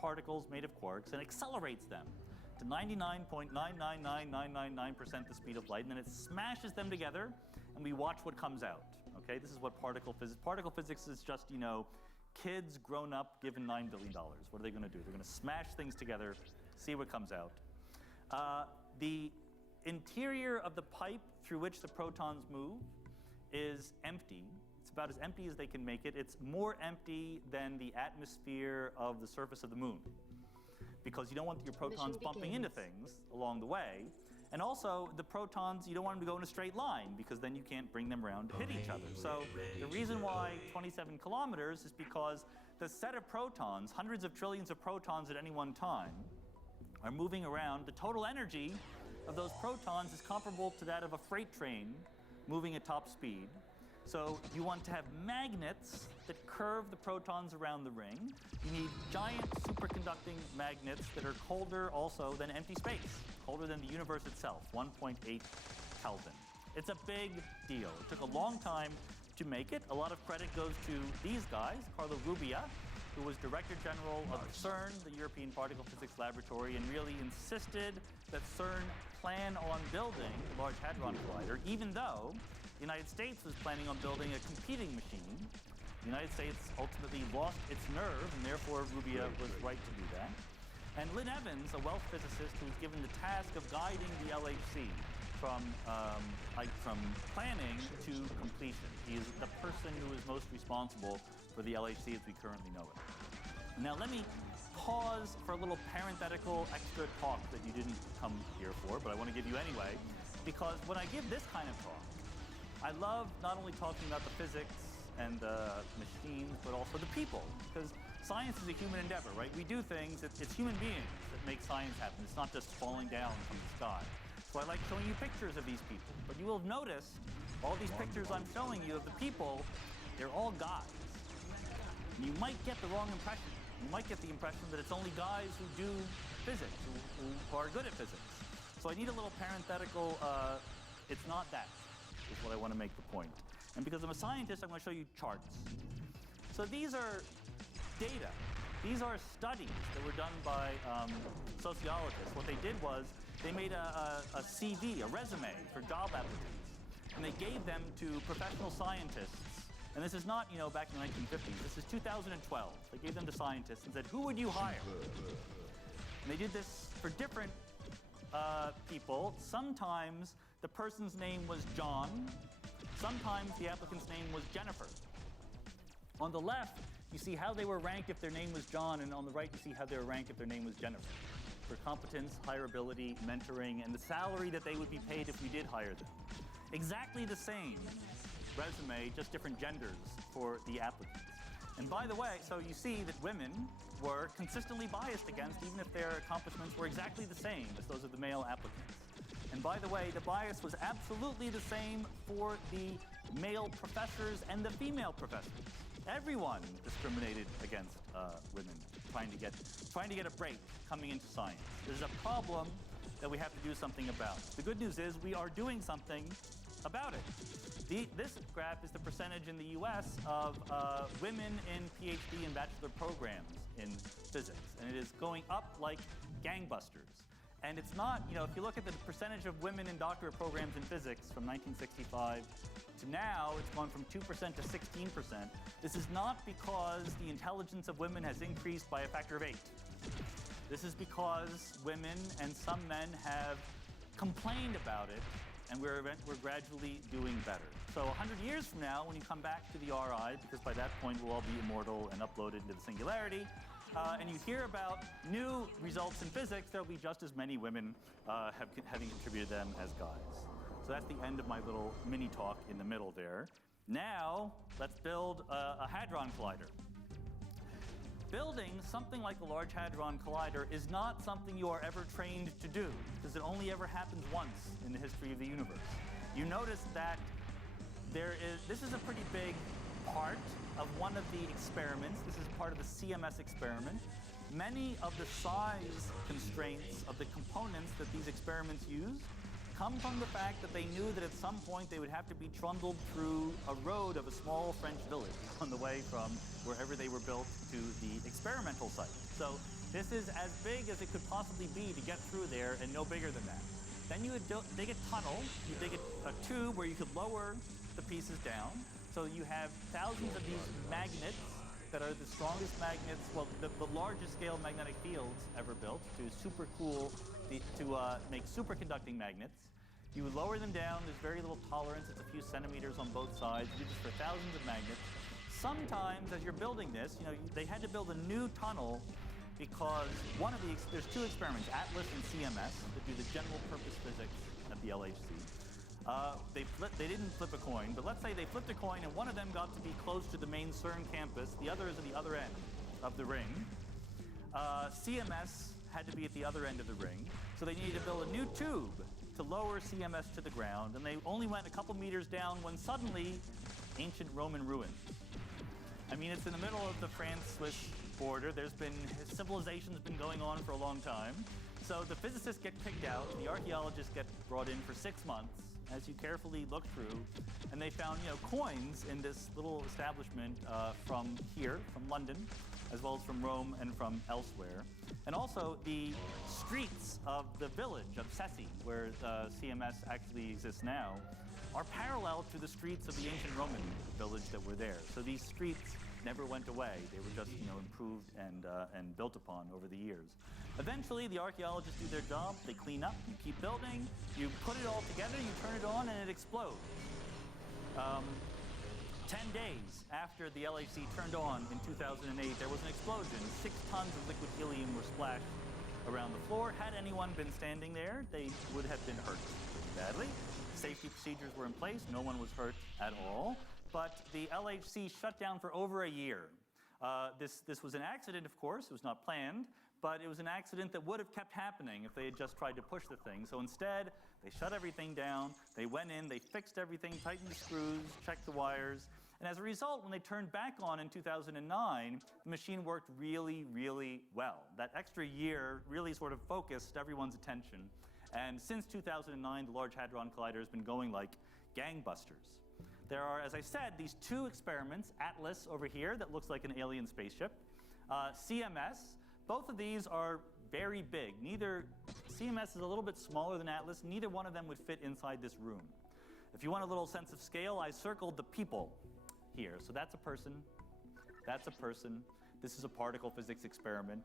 particles made of quarks and accelerates them to 99.999999% the speed of light, and then it smashes them together, and we watch what comes out. Okay, this is what particle physics. Particle physics is just, kids grown up given $9 billion. What are they going to do? They're going to smash things together, see what comes out. The interior of the pipe through which the protons move is empty. It's about as empty as they can make it. It's more empty than the atmosphere of the surface of the moon, because you don't want your protons bumping into things along the way. And also, the protons, you don't want them to go in a straight line, because then you can't bring them around to hit each other. So the reason why 27 kilometers is because the set of protons, hundreds of trillions of protons at any one time, are moving around. The total energy of those protons is comparable to that of a freight train moving at top speed. So you want to have magnets that curve the protons around the ring. You need giant superconducting magnets that are colder also than empty space, colder than the universe itself, 1.8 Kelvin. It's a big deal. It took a long time to make it. A lot of credit goes to these guys, Carlo Rubbia, who was Director General of CERN, the European Particle Physics Laboratory, and really insisted that CERN plan on building the Large Hadron Collider, even though the United States was planning on building a competing machine. The United States ultimately lost its nerve, and therefore Rubbia was right to do that. And Lynn Evans, a Welsh physicist who was given the task of guiding the LHC from planning to completion. He is the person who is most responsible for the LHC as we currently know it. Now let me pause for a little parenthetical extra talk that you didn't come here for, but I want to give you anyway, because when I give this kind of talk, I love not only talking about the physics and the machines, but also the people, because science is a human endeavor, right? We do things, it's human beings that make science happen. It's not just falling down from the sky. So I like showing you pictures of these people. But you will have noticed all these pictures I'm showing you of the people, they're all guys. And you might get the wrong impression. You might get the impression that it's only guys who do physics, who are good at physics. So I need a little parenthetical, it's not that, is what I want to make the point. And because I'm a scientist, I'm going to show you charts. So these are data. These are studies that were done by sociologists. What they did was they made a CV, a resume for job applicants, and they gave them to professional scientists. And this is not, back in the 1950s. This is 2012. They gave them to scientists and said, who would you hire? And they did this for different people. Sometimes the person's name was John. Sometimes the applicant's name was Jennifer. On the left, you see how they were ranked if their name was John, and on the right, you see how they were ranked if their name was Jennifer, for competence, hireability, mentoring, and the salary that they would be paid if we did hire them. Exactly the same resume, just different genders for the applicants. And by the way, so you see that women were consistently biased against, even if their accomplishments were exactly the same as those of the male applicants. And by the way, the bias was absolutely the same for the male professors and the female professors. Everyone discriminated against women trying to get a break coming into science. There's a problem that we have to do something about. The good news is we are doing something about it. This graph is the percentage in the US of women in PhD and bachelor programs in physics, and it is going up like gangbusters. And it's not, if you look at the percentage of women in doctorate programs in physics from 1965 to now, it's gone from 2% to 16%. This is not because the intelligence of women has increased by a factor of 8. This is because women and some men have complained about it, and we're gradually doing better. So 100 years from now, when you come back to the RI, because by that point we'll all be immortal and uploaded into the singularity, and you hear about new results in physics, there'll be just as many women having contributed them as guys. So that's the end of my little mini talk in the middle there. Now, let's build a Hadron Collider. Building something like a Large Hadron Collider is not something you are ever trained to do, because it only ever happens once in the history of the universe. You notice that this is a pretty big part of one of the experiments. This is part of the CMS experiment. Many of the size constraints of the components that these experiments use come from the fact that they knew that at some point they would have to be trundled through a road of a small French village on the way from wherever they were built to the experimental site. So This is as big as it could possibly be to get through there, and no bigger than that. Then you would dig a tunnel, you dig a tube where you could lower the pieces down. So you have thousands of these magnets that are the strongest magnets, well, the largest scale magnetic fields ever built to make superconducting magnets. You would lower them down, there's very little tolerance, it's a few centimeters on both sides, you do this for thousands of magnets. Sometimes, as you're building this, they had to build a new tunnel because there's two experiments, ATLAS and CMS, that do the general purpose physics at the LHC. They didn't flip a coin, but let's say they flipped a coin and one of them got to be close to the main CERN campus, the other is at the other end of the ring. CMS had to be at the other end of the ring, so they needed to build a new tube to lower CMS to the ground, and they only went a couple meters down when suddenly ancient Roman ruins. I mean, it's in the middle of the France-Swiss border. Civilization's been going on for a long time. So the physicists get picked out, the archaeologists get brought in for 6 months as you carefully look through, and they found coins in this little establishment from here, from London, as well as from Rome and from elsewhere. And also the streets of the village of Cessi, where CMS actually exists now, are parallel to the streets of the ancient Roman village that were there. So these streets never went away. They were just improved and built upon over the years. Eventually, the archaeologists do their job. They clean up, you keep building, you put it all together, you turn it on, and it explodes. 10 days after the LHC turned on in 2008, there was an explosion. 6 tons of liquid helium were splashed around the floor. Had anyone been standing there, they would have been hurt pretty badly. Safety procedures were in place. No one was hurt at all. But the LHC shut down for over a year. This was an accident, of course. It was not planned. But it was an accident that would have kept happening if they had just tried to push the thing. So instead, they shut everything down. They went in, they fixed everything, tightened the screws, checked the wires. And as a result, when they turned back on in 2009, the machine worked really, really well. That extra year really sort of focused everyone's attention. And since 2009, the Large Hadron Collider has been going like gangbusters. There are, as I said, these 2 experiments, ATLAS over here that looks like an alien spaceship, CMS. Both of these are very big. CMS is a little bit smaller than ATLAS. Neither one of them would fit inside this room. If you want a little sense of scale, I circled the people here. So that's a person. That's a person. This is a particle physics experiment.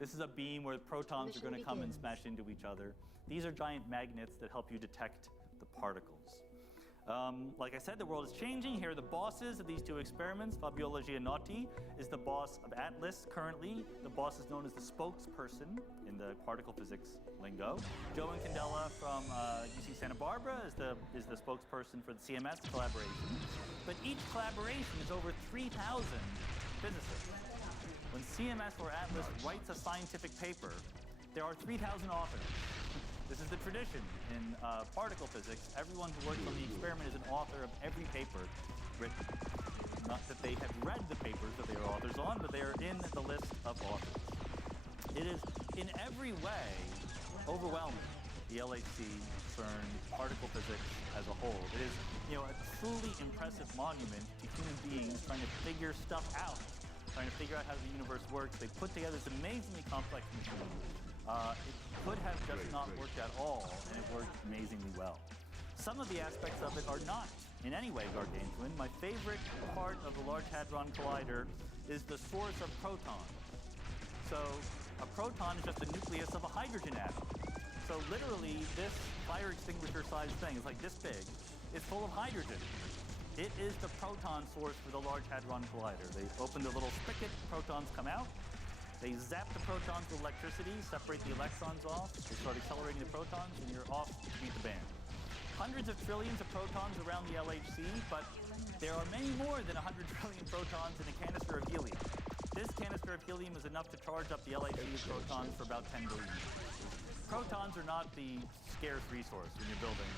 This is a beam where protons are going to come and smash into each other. These are giant magnets that help you detect the particles. Like I said, the world is changing. Here are the bosses of these 2 experiments. Fabiola Gianotti is the boss of ATLAS currently. The boss is known as the spokesperson in the particle physics lingo. Joe Candela from UC Santa Barbara is the spokesperson for the CMS collaboration. But each collaboration is over 3,000 physicists. When CMS or ATLAS writes a scientific paper, there are 3,000 authors. This is the tradition in particle physics. Everyone who works on the experiment is an author of every paper written. Not that they have read the papers that they are authors on, but they are in the list of authors. It is, in every way, overwhelming, the LHC, CERN, particle physics as a whole. It is, a truly impressive monument to human beings trying to figure stuff out, trying to figure out how the universe works. They put together this amazingly complex machine. It could have just not worked at all, and it worked amazingly well. Some of the aspects of it are not in any way gargantuan. My favorite part of the Large Hadron Collider is the source of protons. So a proton is just the nucleus of a hydrogen atom. So literally, this fire extinguisher-sized thing is like this big. It's full of hydrogen. It is the proton source for the Large Hadron Collider. They open the little spigot, protons come out. They zap the protons with electricity, separate the electrons off, they start accelerating the protons, and you're off to meet the band. Hundreds of trillions of protons around the LHC, but there are many more than 100 trillion protons in a canister of helium. This canister of helium is enough to charge up the LHC's protons for about 10 billion years. Protons are not the scarce resource when you're building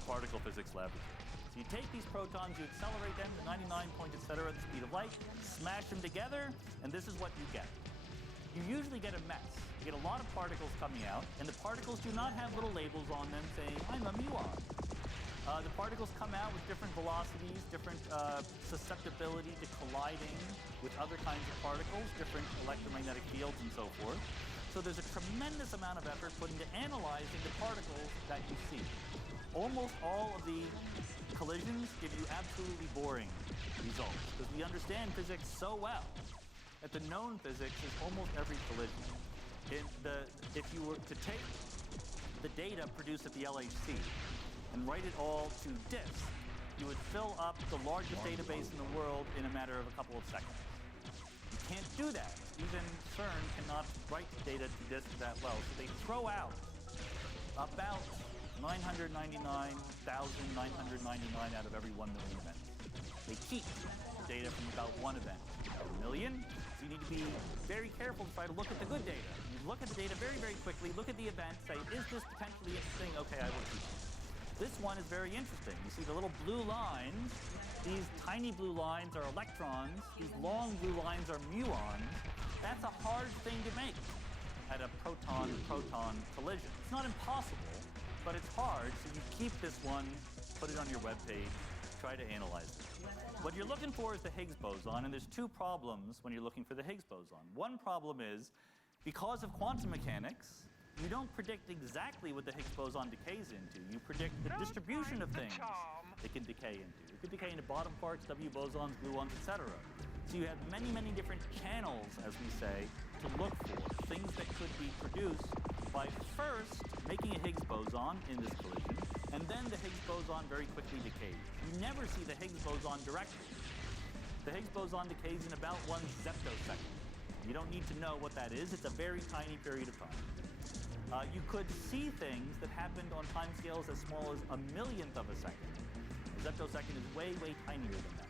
a particle physics laboratory. So you take these protons, you accelerate them to 99 point, etc. at the speed of light, smash them together, and this is what you get. You usually get a mess. You get a lot of particles coming out, and the particles do not have little labels on them saying, I'm a muon. The particles come out with different velocities, different susceptibility to colliding with other kinds of particles, different electromagnetic fields and so forth. So there's a tremendous amount of effort put into analyzing the particles that you see. Almost all of the collisions give you absolutely boring results because we understand physics so well that the known physics is almost every collision. If you were to take the data produced at the LHC and write it all to disks, you would fill up the largest database in the world in a matter of a couple of seconds. You can't do that. Even CERN cannot write data to disk that well. So they throw out about 999,999 out of every 1 million events. They keep data from about one event per million. So you need to be very careful to try to look at the good data. You look at the data very, very quickly, look at the event, say, is this potentially interesting? Okay, I will keep it. This one is very interesting. You see the little blue lines. These tiny blue lines are electrons. These long blue lines are muons. That's a hard thing to make at a proton-proton collision. It's not impossible, but it's hard, so you keep this one, put it on your webpage, try to analyze it. What you're looking for is the Higgs boson, and there's two problems when you're looking for the Higgs boson. One problem is, because of quantum mechanics, you don't predict exactly what the Higgs boson decays into. You predict the distribution of things it can decay into. It could decay into bottom quarks, W bosons, gluons, etc. So you have many, many different channels, as we say, to look for things that could be produced by first making a Higgs boson in this collision, and then the Higgs boson very quickly decays. You never see the Higgs boson directly. The Higgs boson decays in about 1 zeptosecond. You don't need to know what that is. It's a very tiny period of time. You could see things that happened on timescales as small as a millionth of a second. A zeptosecond is way, way tinier than that.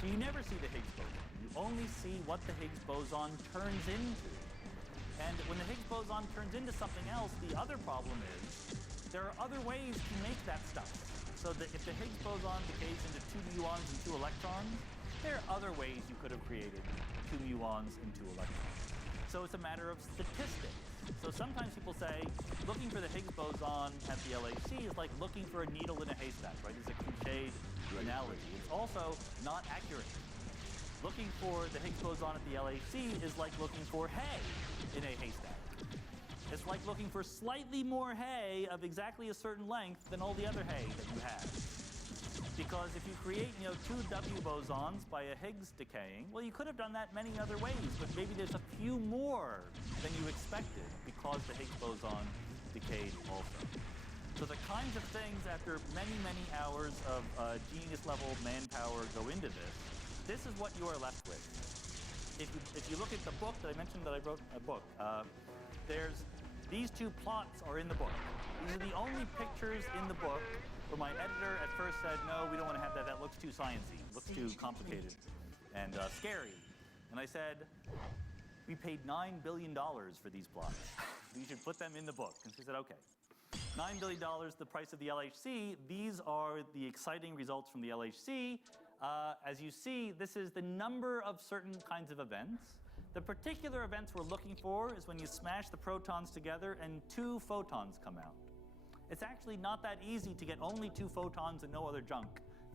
So you never see the Higgs boson. You only see what the Higgs boson turns into. And when the Higgs boson turns into something else, the other problem is there are other ways to make that stuff. So that if the Higgs boson decays into 2 muons and 2 electrons, there are other ways you could have created 2 muons and 2 electrons. So it's a matter of statistics. So sometimes people say, looking for the Higgs boson at the LHC is like looking for a needle in a haystack, right? It's a cliched analogy. It's also not accurate. Looking for the Higgs boson at the LHC is like looking for hay in a haystack. It's like looking for slightly more hay of exactly a certain length than all the other hay that you have. Because if you create, 2 W bosons by a Higgs decaying, well, you could have done that many other ways, but maybe there's a few more than you expected because the Higgs boson decayed also. So the kinds of things after many, many hours of genius-level manpower go into this, this is what you are left with. If you look at the book that I mentioned that I wrote a book, these 2 plots are in the book. These are the only pictures in the book where my editor at first said, no, we don't want to have that. That looks too sciencey, looks too complicated and scary. And I said, we paid $9 billion for these plots. You should put them in the book. And she said, okay. $9 billion, the price of the LHC. These are the exciting results from the LHC. As you see, this is the number of certain kinds of events. The particular events we're looking for is when you smash the protons together and 2 photons come out. It's actually not that easy to get only 2 photons and no other junk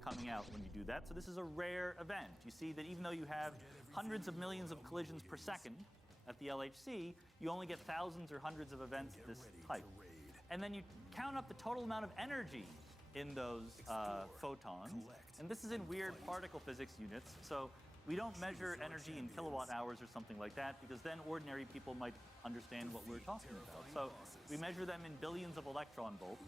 coming out when you do that. So this is a rare event. You see that even though you have hundreds of millions of collisions per second at the LHC, you only get thousands or hundreds of events of this type. And then you count up the total amount of energy in those photons. And this is in weird particle physics units. So we don't measure energy in kilowatt hours or something like that, because then ordinary people might understand what we're talking about. So we measure them in billions of electron volts.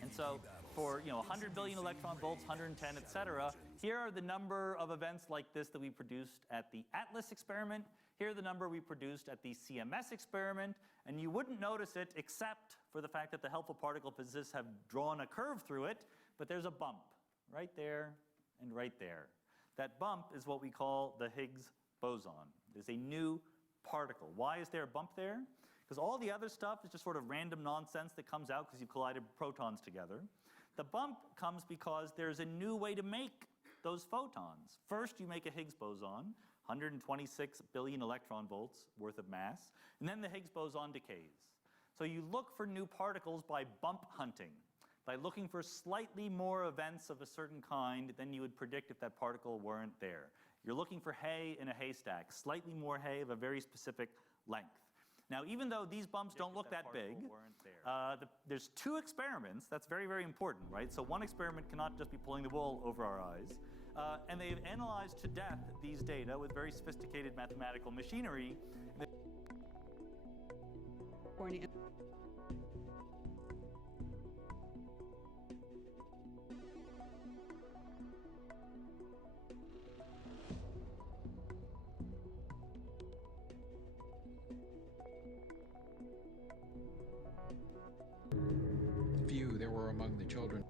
And so for 100 billion electron volts, 110, etc., here are the number of events like this that we produced at the ATLAS experiment. Here are the number we produced at the CMS experiment. And you wouldn't notice it except for the fact that the helpful particle physicists have drawn a curve through it, but there's a bump right there and right there. That bump is what we call the Higgs boson. It's a new particle. Why is there a bump there? Because all the other stuff is just sort of random nonsense that comes out because you collided protons together. The bump comes because there's a new way to make those photons. First, you make a Higgs boson, 126 billion electron volts worth of mass, and then the Higgs boson decays. So you look for new particles by bump hunting. by looking for slightly more events of a certain kind than you would predict if that particle weren't there. You're looking for hay in a haystack, slightly more hay of a very specific length. Now, even though these bumps don't look that big, there's two experiments. That's very, very important, right? So one experiment cannot just be pulling the wool over our eyes. And they've analyzed to death these data with very sophisticated mathematical machinery. Few there were among the children.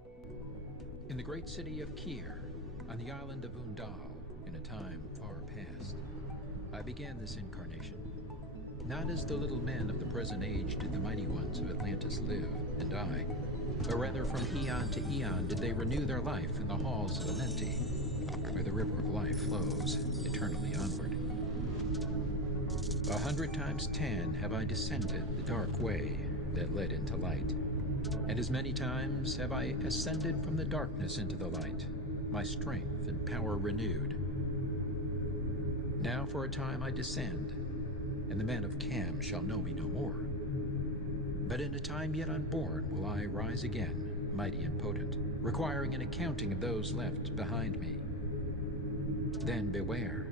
In the great city of Kier, on the island of Undal, in a time far past, I began this incarnation. Not as the little men of the present age did the mighty ones of Atlantis live and die, but rather from eon to eon did they renew their life in the halls of Amenti, where the river of life flows eternally onward. 100 times 10 have I descended the dark way that led into light, and as many times have I ascended from the darkness into the light, my strength and power renewed. Now for a time I descend, and the men of Cam shall know me no more. But in a time yet unborn will I rise again, mighty and potent, requiring an accounting of those left behind me. Then beware,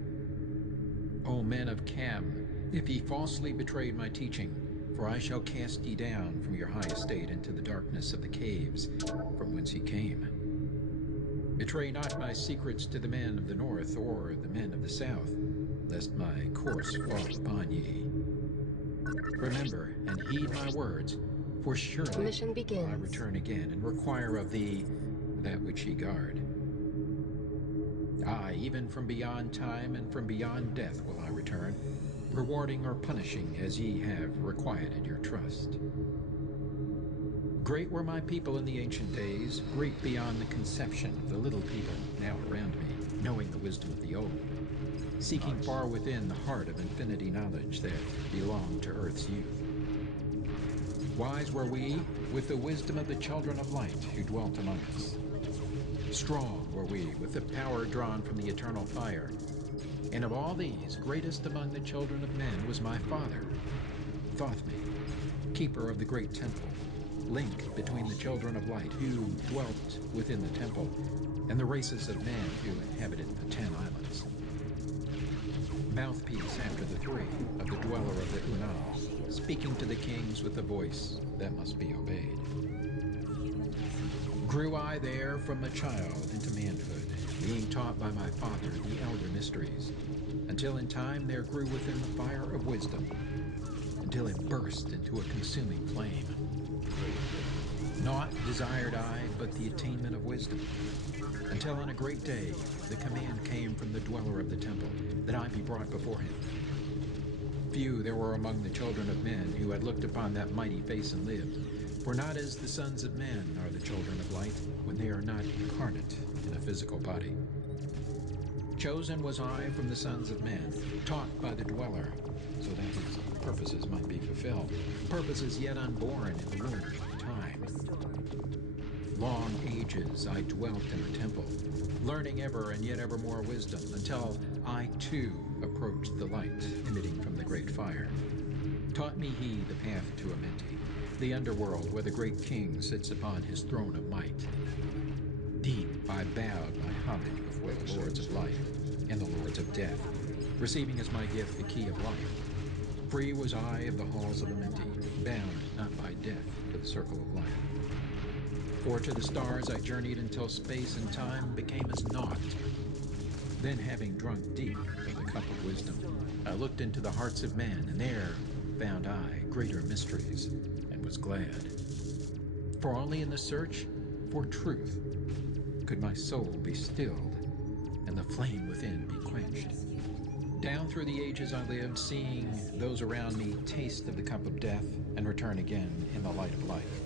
O men of Cam, if ye falsely betrayed my teaching, for I shall cast ye down from your high estate into the darkness of the caves, from whence ye came. Betray not my secrets to the men of the north or the men of the south, lest my course fall upon ye. Remember and heed my words, for surely Mission begins. will I return again and require of thee that which ye guard. Aye, even from beyond time and from beyond death will I return, rewarding or punishing as ye have requited your trust. Great were my people in the ancient days, great beyond the conception of the little people now around me, knowing the wisdom of the old, seeking far within the heart of infinity knowledge that belonged to earth's youth. Wise were we with the wisdom of the children of light who dwelt among us. Strong were we with the power drawn from the eternal fire. And of all these, greatest among the children of men was my father, Thothme, keeper of the great temple, link between the children of light who dwelt within the temple and the races of men who inhabited the 10 islands. Mouthpiece after the 3 of the dweller of the Unal, speaking to the kings with a voice that must be obeyed. Grew I there from a child into manhood, being taught by my father the elder mysteries, until in time there grew within the fire of wisdom, until it burst into a consuming flame. Naught desired I but the attainment of wisdom, until on a great day the command came from the dweller of the temple that I be brought before him. Few there were among the children of men who had looked upon that mighty face and lived, for not as the sons of men are the children of light when they are not incarnate in a physical body. Chosen was I from the sons of men, taught by the dweller, so that his purposes might be fulfilled, purposes yet unborn in the womb of time. Long ages I dwelt in the temple, learning ever and yet ever more wisdom, until I too approached the light emitting from the great fire. Taught me he the path to Amenti, the underworld where the great king sits upon his throne of might. Deep I bowed my homage before the lords of life and the lords of death, receiving as my gift the key of life. Free was I of the halls of Amenti, bound not by death to the circle of life. For to the stars I journeyed until space and time became as naught. Then, having drunk deep of the cup of wisdom, I looked into the hearts of men, and there found I greater mysteries, and was glad. For only in the search for truth could my soul be stilled, and the flame within be quenched. Down through the ages I lived, seeing those around me taste of the cup of death, and return again in the light of life.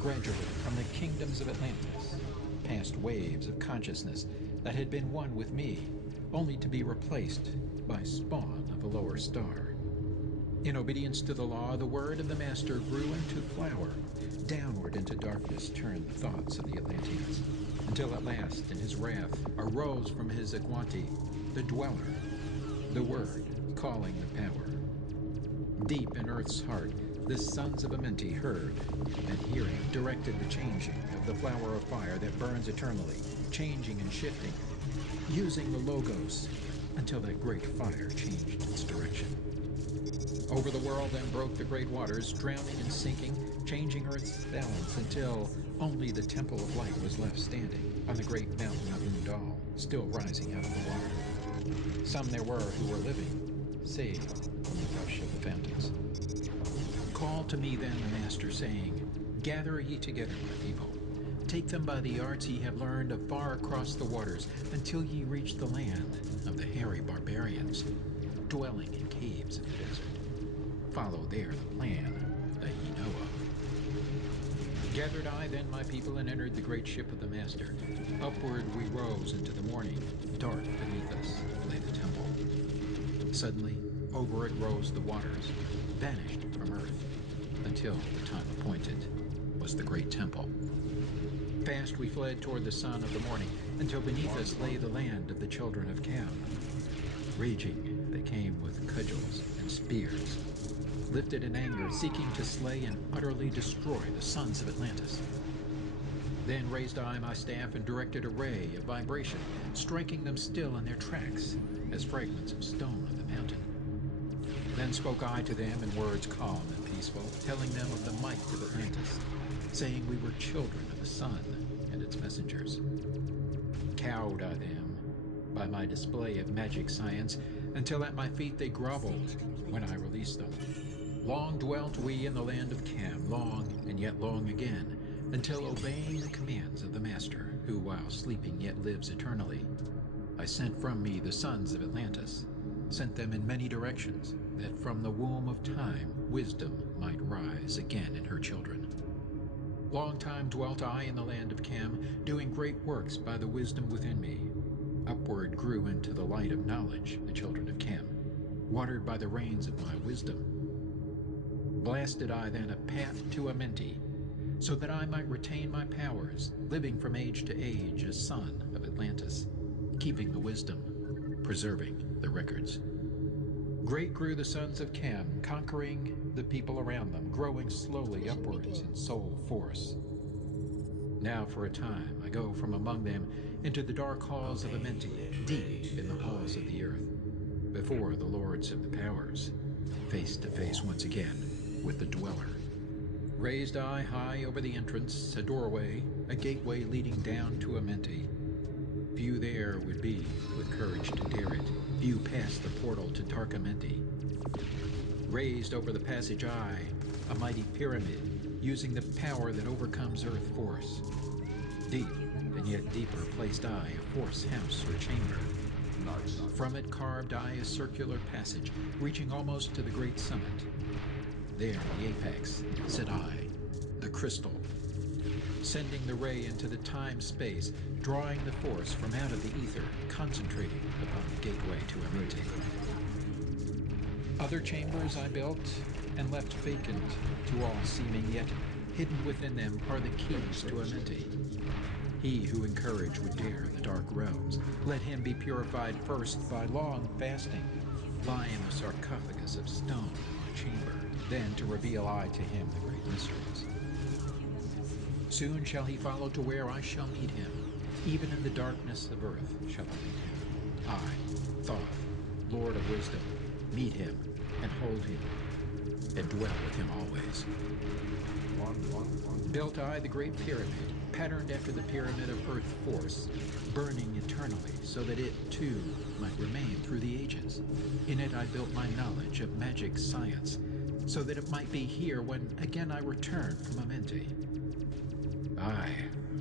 Gradually, from the kingdoms of Atlantis, past waves of consciousness that had been one with me, only to be replaced by spawn of a lower star. In obedience to the law, the word of the Master grew into flower. Downward into darkness turned the thoughts of the Atlanteans, until at last, in his wrath, arose from his Aquanti the Dweller, the Word, calling the power. Deep in Earth's heart, the sons of Amenti heard, and hearing directed the changing of the flower of fire that burns eternally, changing and shifting, using the Logos, until that great fire changed its direction. Over the world then broke the great waters, drowning and sinking, changing Earth's balance until only the Temple of Light was left standing on the great mountain of Undal, still rising out of the water. Some there were who were living, saved from the rush of the fountains. Called to me then the Master, saying, Gather ye together, my people. Take them by the arts ye have learned afar across the waters, until ye reach the land of the hairy barbarians, dwelling in caves of the desert. Follow there the plan that ye know of. Gathered I then my people and entered the great ship of the Master. Upward we rose into the morning. Dark beneath us lay the temple. Suddenly, over it rose the waters, vanished from earth, until the time appointed was the great temple. Fast we fled toward the sun of the morning, until beneath us lay the land of the children of Cam. Raging, they came with cudgels and spears, lifted in anger, seeking to slay and utterly destroy the sons of Atlantis. Then raised I my staff and directed a ray of vibration, striking them still in their tracks, as fragments of stone on the mountain. Then spoke I to them in words calm and peaceful, telling them of the might of Atlantis, saying we were children of the sun and its messengers. Cowed I them by my display of magic science, until at my feet they groveled when I released them. Long dwelt we in the land of Cam, long and yet long again, until obeying the commands of the Master, who while sleeping yet lives eternally, I sent from me the sons of Atlantis, sent them in many directions, that from the womb of time wisdom might rise again in her children. Long time dwelt I in the land of Cam, doing great works by the wisdom within me. Upward grew into the light of knowledge the children of Cam, watered by the rains of my wisdom. Blasted I then a path to Amenti, so that I might retain my powers, living from age to age a son of Atlantis, keeping the wisdom, preserving the records. Great grew the sons of Cam, conquering the people around them, growing slowly upwards in soul force. Now for a time I go from among them into the dark halls of Amenti, deep in the halls of the earth, before the lords of the powers, face to face once again with the Dweller. Raised I high over the entrance, a doorway, a gateway leading down to Amenti. Few there would be with courage to dare it, few past the portal to dark Amenti. Raised over the passage I, a mighty pyramid, using the power that overcomes earth force. Deep, and yet deeper, placed I a force house or chamber. From it carved I a circular passage, reaching almost to the great summit. There, in the apex, set I, the crystal, sending the ray into the time-space, drawing the force from out of the ether, concentrating upon the gateway to Amenti. Other chambers I built and left vacant to all seeming, yet hidden within them are the keys to Amenti. He who in courage would dare the dark realms, let him be purified first by long fasting, lie in the sarcophagus of stone in my chamber, then to reveal I to him the great mysteries. Soon shall he follow to where I shall meet him, even in the darkness of earth shall I meet him. I, Thoth, Lord of Wisdom, meet him and hold him, and dwell with him always. Built I the great pyramid, patterned after the pyramid of earth force, burning eternally, so that it, too, might remain through the ages. In it I built my knowledge of magic science, so that it might be here when again I return from Amenti. Aye,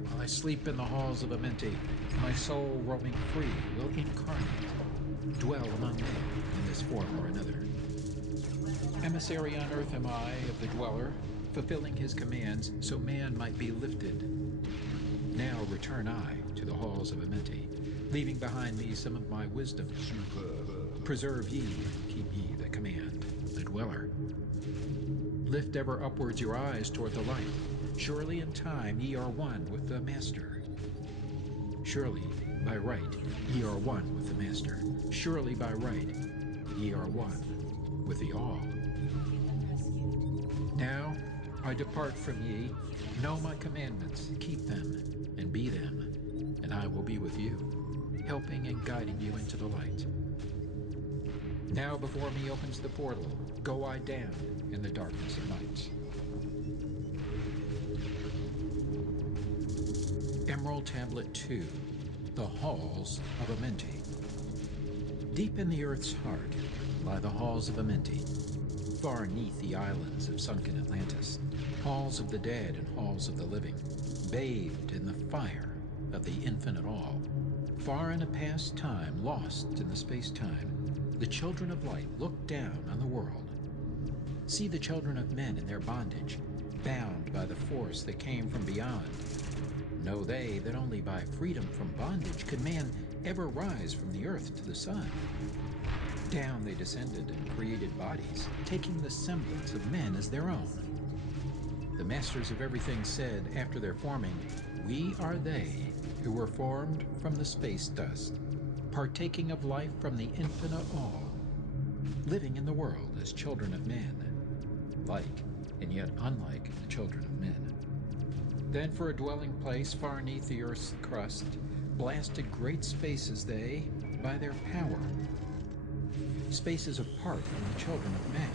while I sleep in the halls of Amenti, my soul roaming free will incarnate, dwell among men in this form or another. Emissary on earth am I of the Dweller, fulfilling his commands so man might be lifted. Now return I to the halls of Amenti, leaving behind me some of my wisdom. Preserve ye, keep ye the command, the Dweller. dweller. Lift ever upwards your eyes toward the light. Surely in time ye are one with the Master. Surely by right ye are one with the Master. Surely by right ye are one with the All. Now I depart from ye. Know my commandments, keep them, and be them, and I will be with you, helping and guiding you into the light. Now before me opens the portal. Go I down in the darkness of night. Emerald Tablet 2, The Halls of Amenti. Deep in the earth's heart lie the halls of Amenti, far neath the islands of sunken Atlantis, halls of the dead and halls of the living, bathed in the fire of the infinite all. Far in a past time, lost in the space-time, the children of light look down on the world. See the children of men in their bondage, bound by the force that came from beyond. Know they that only by freedom from bondage could man ever rise from the earth to the sun. Down they descended and created bodies, taking the semblance of men as their own. The masters of everything said after their forming, "We are they who were formed from the space dust, partaking of life from the infinite all, living in the world as children of men, like and yet unlike the children of men. Then for a dwelling place far neath the earth's crust, blasted great spaces they by their power, spaces apart from the children of men,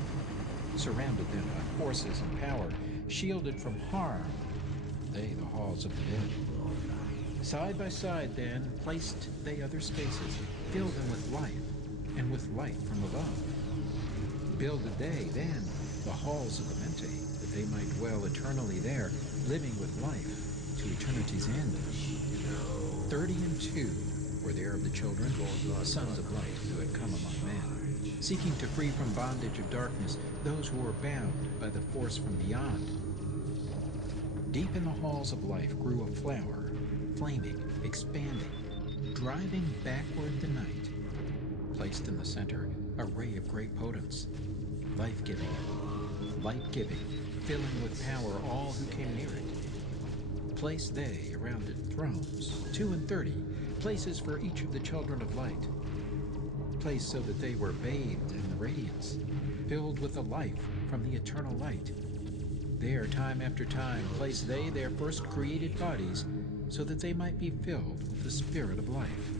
surrounded them by forces and power, shielded from harm, they the halls of the dead. Side by side then placed they other spaces, filled them with life, and with light from above. Builded they then the halls of Amenti, that they might dwell eternally there, living with life to eternity's end. 32 were there of the children, sons of light, who had come among men, seeking to free from bondage of darkness those who were bound by the force from beyond. Deep in the halls of life grew a flower, flaming, expanding, driving backward the night. Placed in the center, a ray of great potence, life-giving, light-giving, filling with power all who came near it. Placed they around it thrones, 32, places for each of the children of light. Placed so that they were bathed in the radiance, filled with the life from the eternal light. There, time after time, placed they their first created bodies, so that they might be filled with the spirit of life.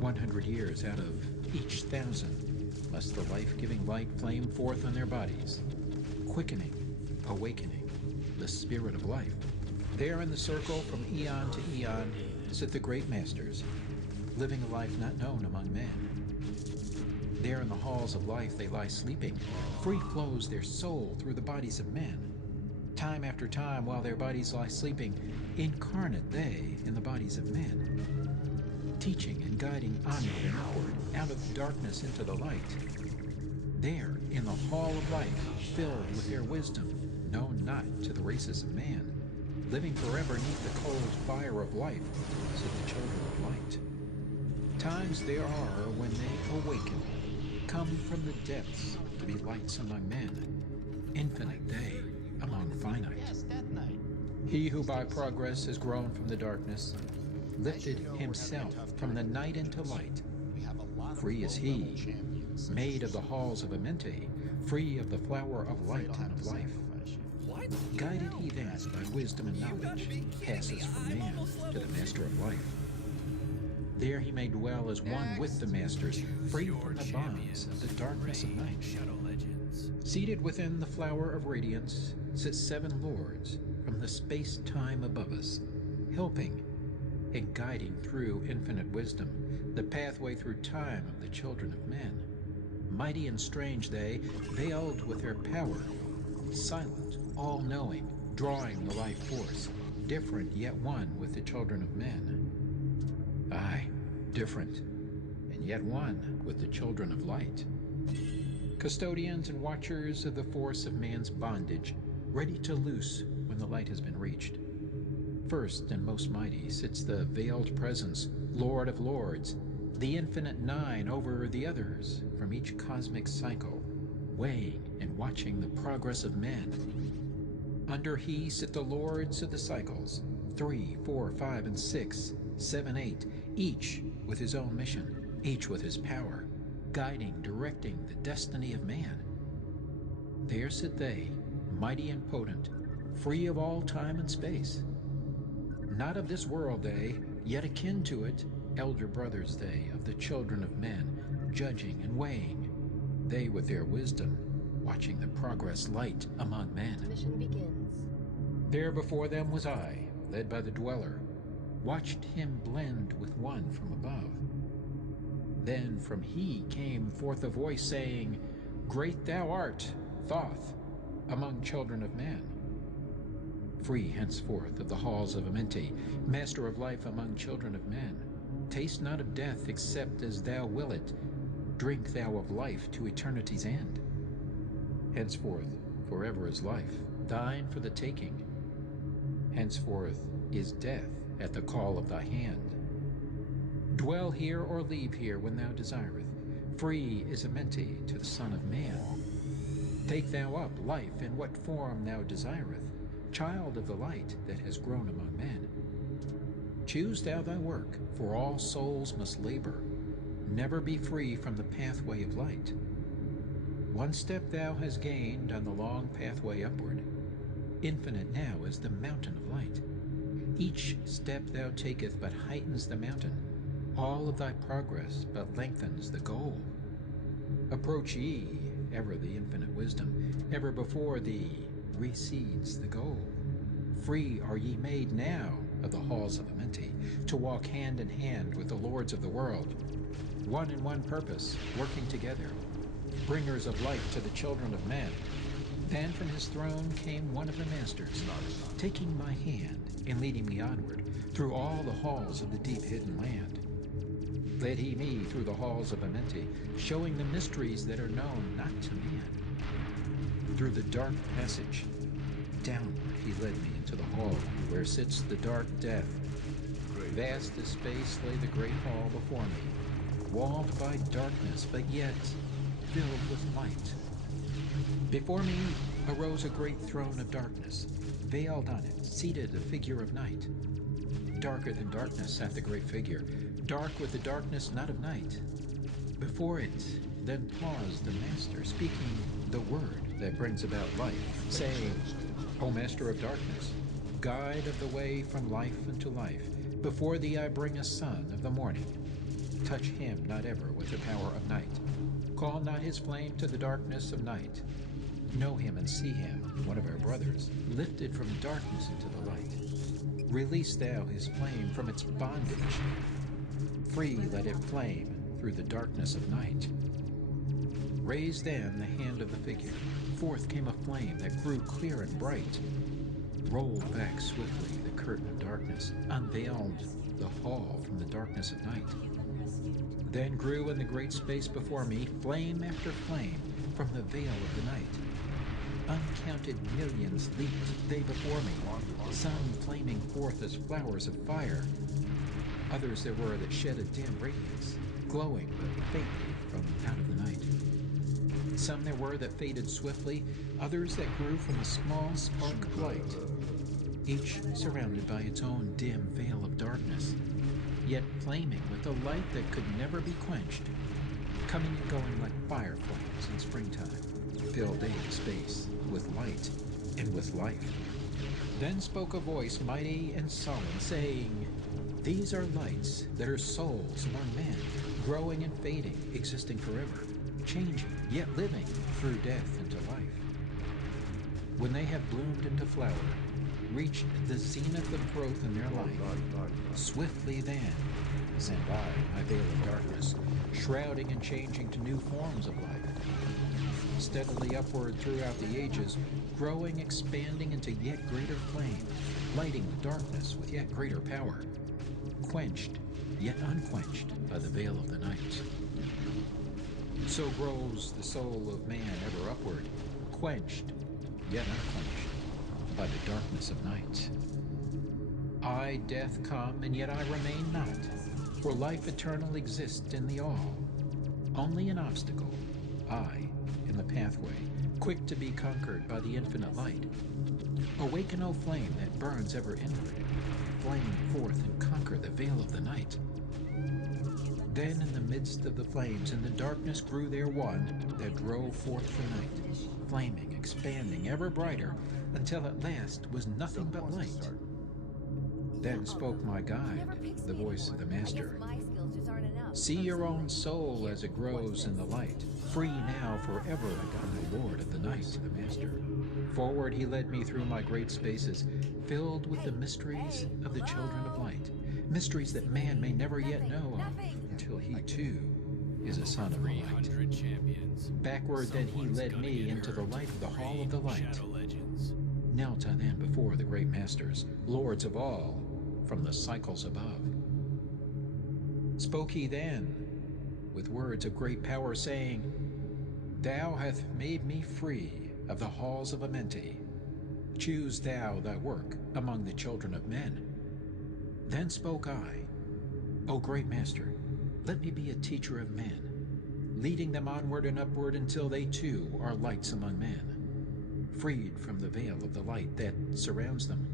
100 years out of each 1,000 must the life-giving light flame forth on their bodies, quickening, awakening the spirit of life. There in the circle from eon to eon sit the great masters, living a life not known among men. There in the halls of life they lie sleeping, free flows their soul through the bodies of men. Time after time, while their bodies lie sleeping, incarnate they in the bodies of men, teaching and guiding onward and upward, out of darkness into the light. There, in the hall of life, filled with their wisdom, known not to the races of man, living forever neath the cold fire of life, said the children of light. Times there are when they awaken, come from the depths to be lights among men, infinite they among finite. He who by progress has grown from the darkness, lifted himself from the night into light. Free is he, made of the halls of Amenti, free of the flower of light and of life. Guided he thence by wisdom and knowledge, passes from man to the master of life. There he may dwell as one with the masters, free from the bonds of the darkness of night. Seated within the flower of radiance sit 7 lords from the space-time above us, helping and guiding through infinite wisdom the pathway through time of the children of men. Mighty and strange they, veiled with their power, silent, all-knowing, drawing the life force, different yet one with the children of men. Aye, different, and yet one with the children of light. Custodians and watchers of the force of man's bondage, ready to loose when the light has been reached. First and most mighty sits the veiled presence, Lord of Lords, the infinite 9 over the others from each cosmic cycle, weighing and watching the progress of men. Under he sit the lords of the cycles, 3, 4, 5, and 6, 7, 8, each with his own mission, each with his power, guiding, directing the destiny of man. There sit they, mighty and potent, free of all time and space. Not of this world they, yet akin to it, elder brothers they, of the children of men, judging and weighing, they with their wisdom, watching the progress light among men. Mission begins. There before them was I, led by the dweller, watched him blend with one from above. Then from he came forth a voice saying, Great thou art, Thoth, among children of men. Free henceforth of the halls of Amenti, master of life among children of men. Taste not of death except as thou will it. Drink thou of life to eternity's end. Henceforth forever is life, thine for the taking. Henceforth is death at the call of thy hand. Dwell here or leave here when thou desireth. Free is Amenti to the Son of Man. Take thou up life in what form thou desireth, child of the light that has grown among men. Choose thou thy work, for all souls must labor. Never be free from the pathway of light. One step thou hast gained on the long pathway upward. Infinite now is the mountain of light. Each step thou taketh but heightens the mountain. All of thy progress but lengthens the goal. Approach ye, ever the infinite wisdom, ever before thee recedes the goal. Free are ye made now of the halls of Amenti, to walk hand in hand with the lords of the world, one in one purpose, working together, bringers of light to the children of men. Then from his throne came one of the masters, taking my hand and leading me onward through all the halls of the deep hidden land. Led he me through the halls of Amenti, showing the mysteries that are known not to man. Through the dark passage, downward he led me into the hall where sits the dark death. Vast as space lay the great hall before me, walled by darkness, but yet filled with light. Before me arose a great throne of darkness. Veiled on it, seated a figure of night. Darker than darkness sat the great figure, dark with the darkness not of night. Before it then paused the master, speaking the word that brings about life, saying, O Master of darkness, guide of the way from life unto life, before thee I bring a son of the morning. Touch him not ever with the power of night. Call not his flame to the darkness of night. Know him and see him, one of our brothers, lifted from darkness into the light. Release thou his flame from its bondage. Free let it flame through the darkness of night. Raise then the hand of the figure. Forth came a flame that grew clear and bright. Rolled back swiftly the curtain of darkness, unveiled the hall from the darkness of night. Then grew in the great space before me flame after flame from the veil of the night. Uncounted millions leaped they before me, some flaming forth as flowers of fire. Others there were that shed a dim radiance, glowing but faintly from out of the night. Some there were that faded swiftly, others that grew from a small spark of light, each surrounded by its own dim veil of darkness, yet flaming with a light that could never be quenched, coming and going like fireflies in springtime, filled they in space with light and with life. Then spoke a voice mighty and solemn, saying, These are lights that are souls among men, growing and fading, existing forever, changing, yet living through death into life. When they have bloomed into flower, reached the zenith of growth in their life, swiftly then send I my veil of darkness, shrouding and changing to new forms of life. Steadily upward throughout the ages, growing, expanding into yet greater flame, lighting the darkness with yet greater power, quenched, yet unquenched by the veil of the night. So grows the soul of man ever upward, quenched, yet unquenched by the darkness of night. I, death, come, and yet I remain not, for life eternal exists in the all. Only an obstacle, I, in the pathway, quick to be conquered by the infinite light. Awaken, O flame that burns ever inward, flame forth and conquer the veil of the night. Then in the midst of the flames in the darkness grew there one that drove forth the night, flaming, expanding, ever brighter, until at last was nothing but light. Then spoke my guide, the voice of the Master. See your own soul as it grows in the light, free now forever upon the Lord of the night, the Master. Forward he led me through my great spaces, filled with the mysteries of the children of light, mysteries that man may never yet know of, until he too is a son of the light. Backward then he led me into the light of the hall of the light. Knelt I then before the great masters, lords of all, from the cycles above. Spoke he then with words of great power, saying, Thou hast made me free of the halls of Amenti. Choose thou thy work among the children of men. Then spoke I, O great master, let me be a teacher of men, leading them onward and upward until they too are lights among men, freed from the veil of the light that surrounds them,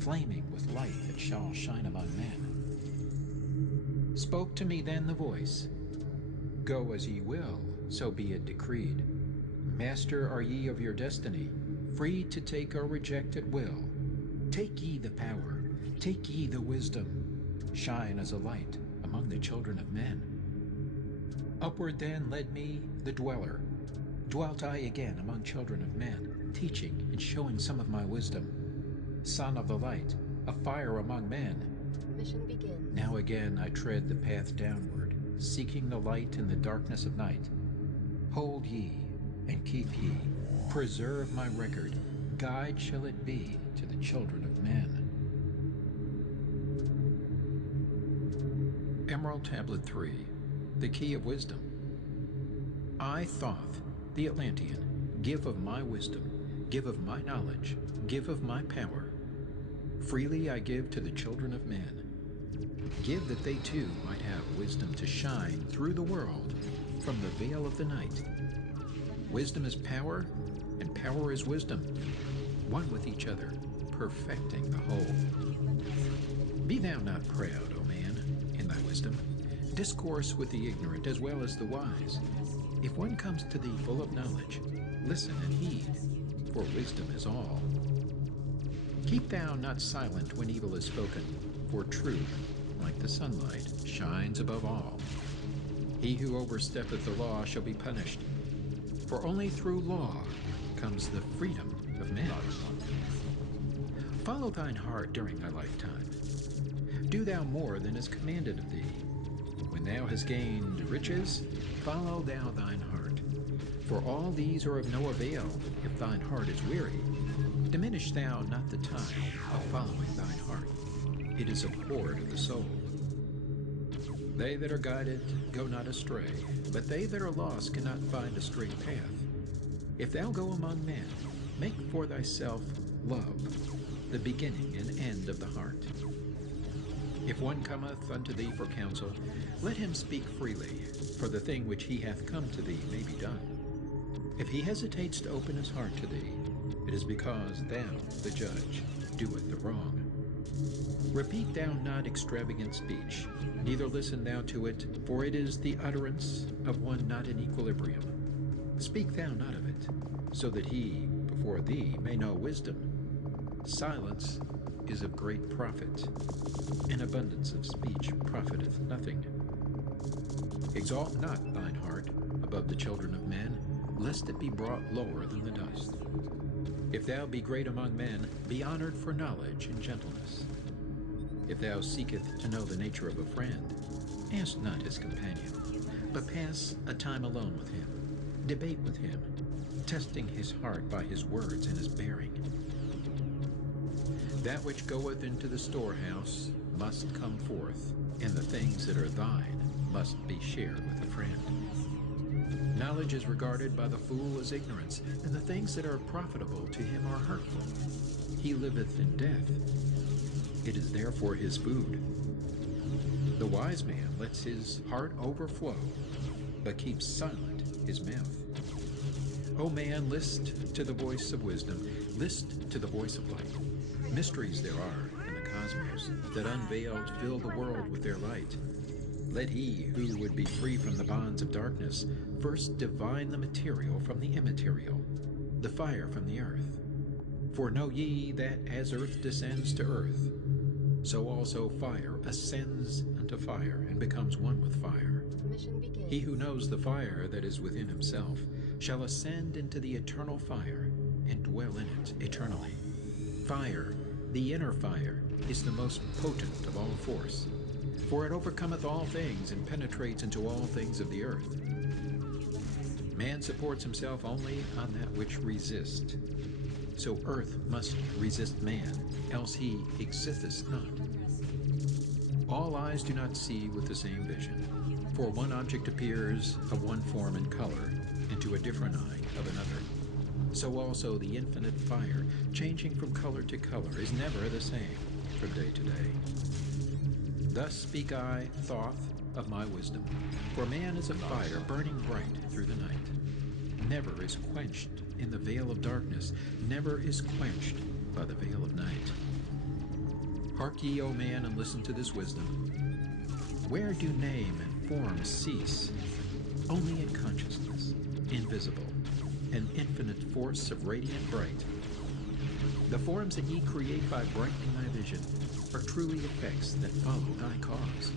flaming with light that shall shine among men. Spoke to me then the voice, Go as ye will, so be it decreed. Master are ye of your destiny, free to take or reject at will. Take ye the power, take ye the wisdom, shine as a light among the children of men. Upward then led me the dweller. Dwelt I again among children of men, teaching and showing some of my wisdom. Son of the light, a fire among men. Mission begins. Now again I tread the path downward, seeking the light in the darkness of night. Hold ye and keep ye, preserve my record, guide shall it be to the children of men. Emerald Tablet 3, the Key of Wisdom. I, Thoth, the Atlantean, give of my wisdom, give of my knowledge, give of my power. Freely I give to the children of men. Give that they too might have wisdom to shine through the world from the veil of the night. Wisdom is power, and power is wisdom, one with each other, perfecting the whole. Be thou not proud, O man, in thy wisdom. Discourse with the ignorant as well as the wise. If one comes to thee full of knowledge, listen and heed, for wisdom is all. Keep thou not silent when evil is spoken, for truth, like the sunlight, shines above all. He who oversteppeth the law shall be punished, for only through law comes the freedom of man. Follow thine heart during thy lifetime. Do thou more than is commanded of thee. When thou hast gained riches, follow thou thine heart. For all these are of no avail if thine heart is weary. Diminish thou not the time of following thine heart. It is a cord of the soul. They that are guided go not astray, but they that are lost cannot find a straight path. If thou go among men, make for thyself love, the beginning and end of the heart. If one cometh unto thee for counsel, let him speak freely, for the thing which he hath come to thee may be done. If he hesitates to open his heart to thee, it is because thou, the judge, doeth the wrong. Repeat thou not extravagant speech, neither listen thou to it, for it is the utterance of one not in equilibrium. Speak thou not of it, so that he before thee may know wisdom. Silence is of great profit, and abundance of speech profiteth nothing. Exalt not thine heart above the children of men, lest it be brought lower than the dust. If thou be great among men, be honored for knowledge and gentleness. If thou seeketh to know the nature of a friend, ask not his companion, but pass a time alone with him. Debate with him, testing his heart by his words and his bearing. That which goeth into the storehouse must come forth, and the things that are thine must be shared with a friend. Knowledge is regarded by the fool as ignorance, and the things that are profitable to him are hurtful. He liveth in death. It is therefore his food. The wise man lets his heart overflow, but keeps silent his mouth. O man, list to the voice of wisdom, list to the voice of light. Mysteries there are in the cosmos that unveiled fill the world with their light. Let he who would be free from the bonds of darkness first divine the material from the immaterial, the fire from the earth. For know ye that as earth descends to earth, so also fire ascends unto fire and becomes one with fire. He who knows the fire that is within himself shall ascend into the eternal fire and dwell in it eternally. Fire, the inner fire, is the most potent of all force, for it overcometh all things and penetrates into all things of the earth. Man supports himself only on that which resists. So earth must resist man, else he existeth not. All eyes do not see with the same vision, for one object appears of one form and color, and to a different eye of another. So also the infinite fire, changing from color to color, is never the same from day to day. Thus speak I, Thoth, of my wisdom. For man is a fire burning bright through the night. Never is quenched in the veil of darkness, never is quenched by the veil of night. Hark ye, O man, and listen to this wisdom. Where do name and form cease? Only in consciousness, invisible, an infinite force of radiant bright. The forms that ye create by brightening thy vision are truly effects that follow thy cause.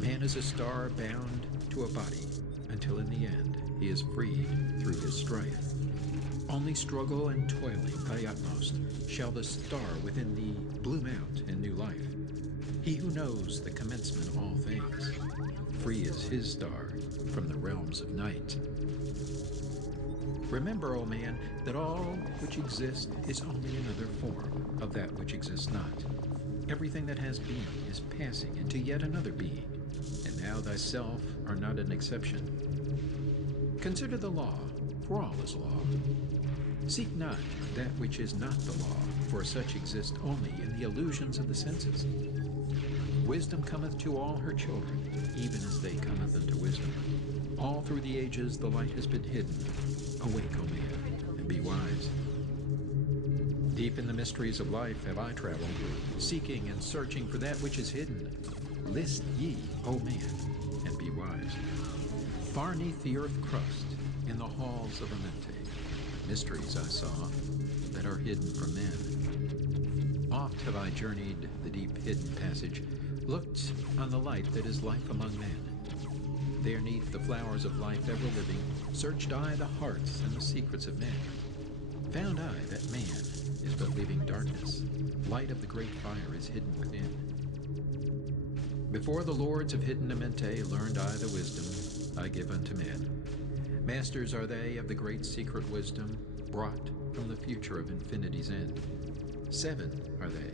Man is a star bound to a body, until in the end he is freed through his strife. Only struggle and toiling thy utmost shall the star within thee bloom out in new life. He who knows the commencement of all things, free is his star from the realms of night. Remember, O man, that all which exists is only another form of that which exists not. Everything that has being is passing into yet another being, and thou thyself art not an exception. Consider the law, for all is law. Seek not that which is not the law, for such exist only in the illusions of the senses. Wisdom cometh to all her children, even as they cometh unto wisdom. All through the ages the light has been hidden. Awake, O man, and be wise. Deep in the mysteries of life have I traveled, seeking and searching for that which is hidden. List ye, O man, and be wise. Far neath the earth crust, in the halls of Amente, mysteries I saw that are hidden from men. Oft have I journeyed the deep hidden passage, looked on the light that is life among men. There neath the flowers of life ever living, searched I the hearts and the secrets of men. Found I that man is but living darkness, light of the great fire is hidden within. Before the lords of hidden Amente learned I the wisdom I give unto men. Masters are they of the great secret wisdom, brought from the future of infinity's end. 7 are they,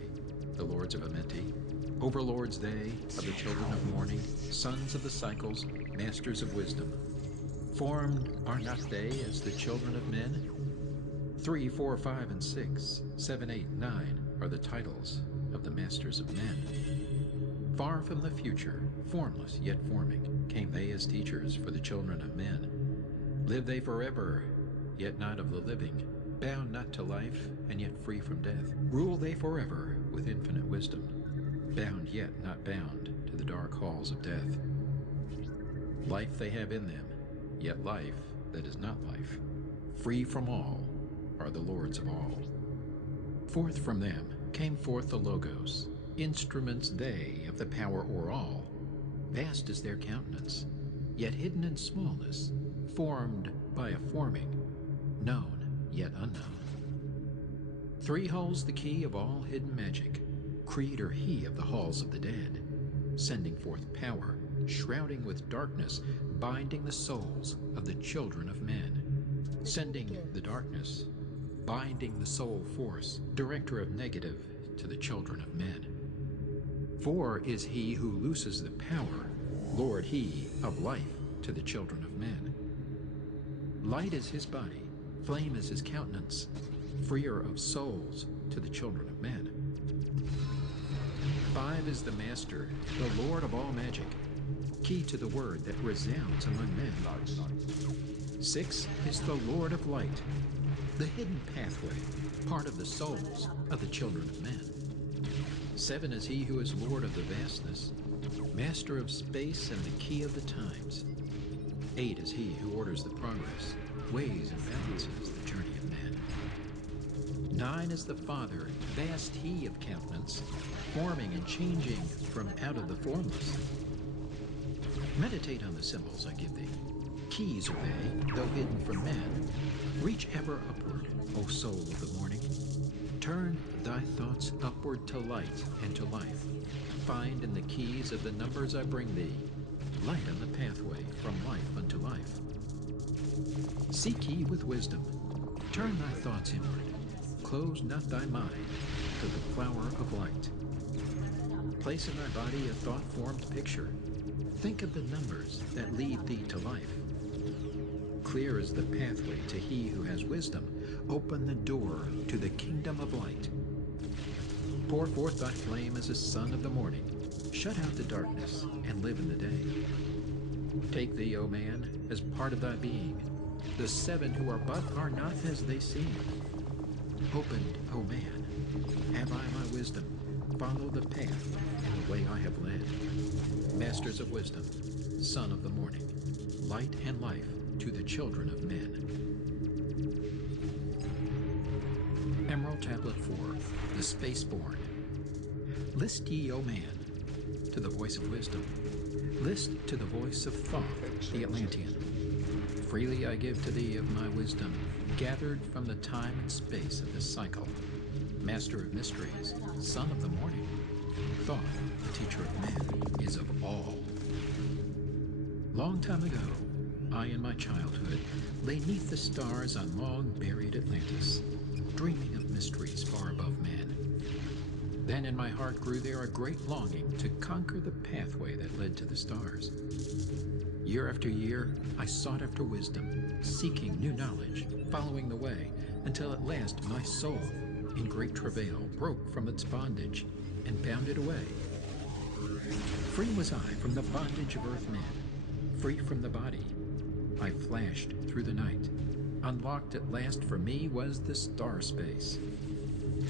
the lords of Amenti, overlords they of the children of morning, sons of the cycles, masters of wisdom. Formed are not they as the children of men? 3, 4, 5, and 6, 7, 8, 9 are the titles of the masters of men. Far from the future, formless yet forming, came they as teachers for the children of men. Live they forever, yet not of the living, bound not to life, and yet free from death. Rule they forever with infinite wisdom, bound yet not bound to the dark halls of death. Life they have in them, yet life that is not life. Free from all are the lords of all. Forth from them came forth the Logos, instruments they of the power o'er all. Vast is their countenance, yet hidden in smallness, formed by a forming, known yet unknown. 3 holds the key of all hidden magic, creator he of the halls of the dead, sending forth power, shrouding with darkness, binding the souls of the children of men. Sending the darkness, binding the soul force, director of negative to the children of men. 4 is he who looses the power, lord he of life to the children of men. Light is his body, flame is his countenance, freer of souls to the children of men. 5 is the master, the lord of all magic, key to the word that resounds among men. 6 is the Lord of Light, the hidden pathway, part of the souls of the children of men. 7 is he who is Lord of the vastness, master of space and the key of the times. 8 is he who orders the progress, weighs and balances the journey of man. 9 is the Father, vast he of countenance, forming and changing from out of the formless. Meditate on the symbols I give thee. Keys are they, though hidden from man. Reach ever upward, O soul of the morning. Turn thy thoughts upward to light and to life. Find in the keys of the numbers I bring thee, light on the pathway from life unto life. Seek ye with wisdom. Turn thy thoughts inward. Close not thy mind to the flower of light. Place in thy body a thought-formed picture. Think of the numbers that lead thee to life. Clear is the pathway to he who has wisdom. Open the door to the kingdom of light. Pour forth thy flame as a sun of the morning. Shut out the darkness and live in the day. Take thee, O man, as part of thy being. The 7 who are but are not as they seem. Opened, O man, have I my wisdom. Follow the path and the way I have led. Masters of wisdom, son of the morning, light and life to the children of men. Emerald Tablet 4, the Spaceborn. List ye, O man, to the voice of wisdom. List to the voice of Thoth, the Atlantean. Freely I give to thee of my wisdom, gathered from the time and space of this cycle. Master of mysteries, son of the morning, Thoth, the teacher of men, is of all. Long time ago, I in my childhood lay neath the stars on long-buried Atlantis, dreaming of mysteries far above man. Then in my heart grew there a great longing to conquer the pathway that led to the stars. Year after year, I sought after wisdom, seeking new knowledge, following the way, until at last my soul, in great travail, broke from its bondage and bounded away. Free was I from the bondage of earth-men, free from the body. I flashed through the night. Unlocked at last for me was the star space.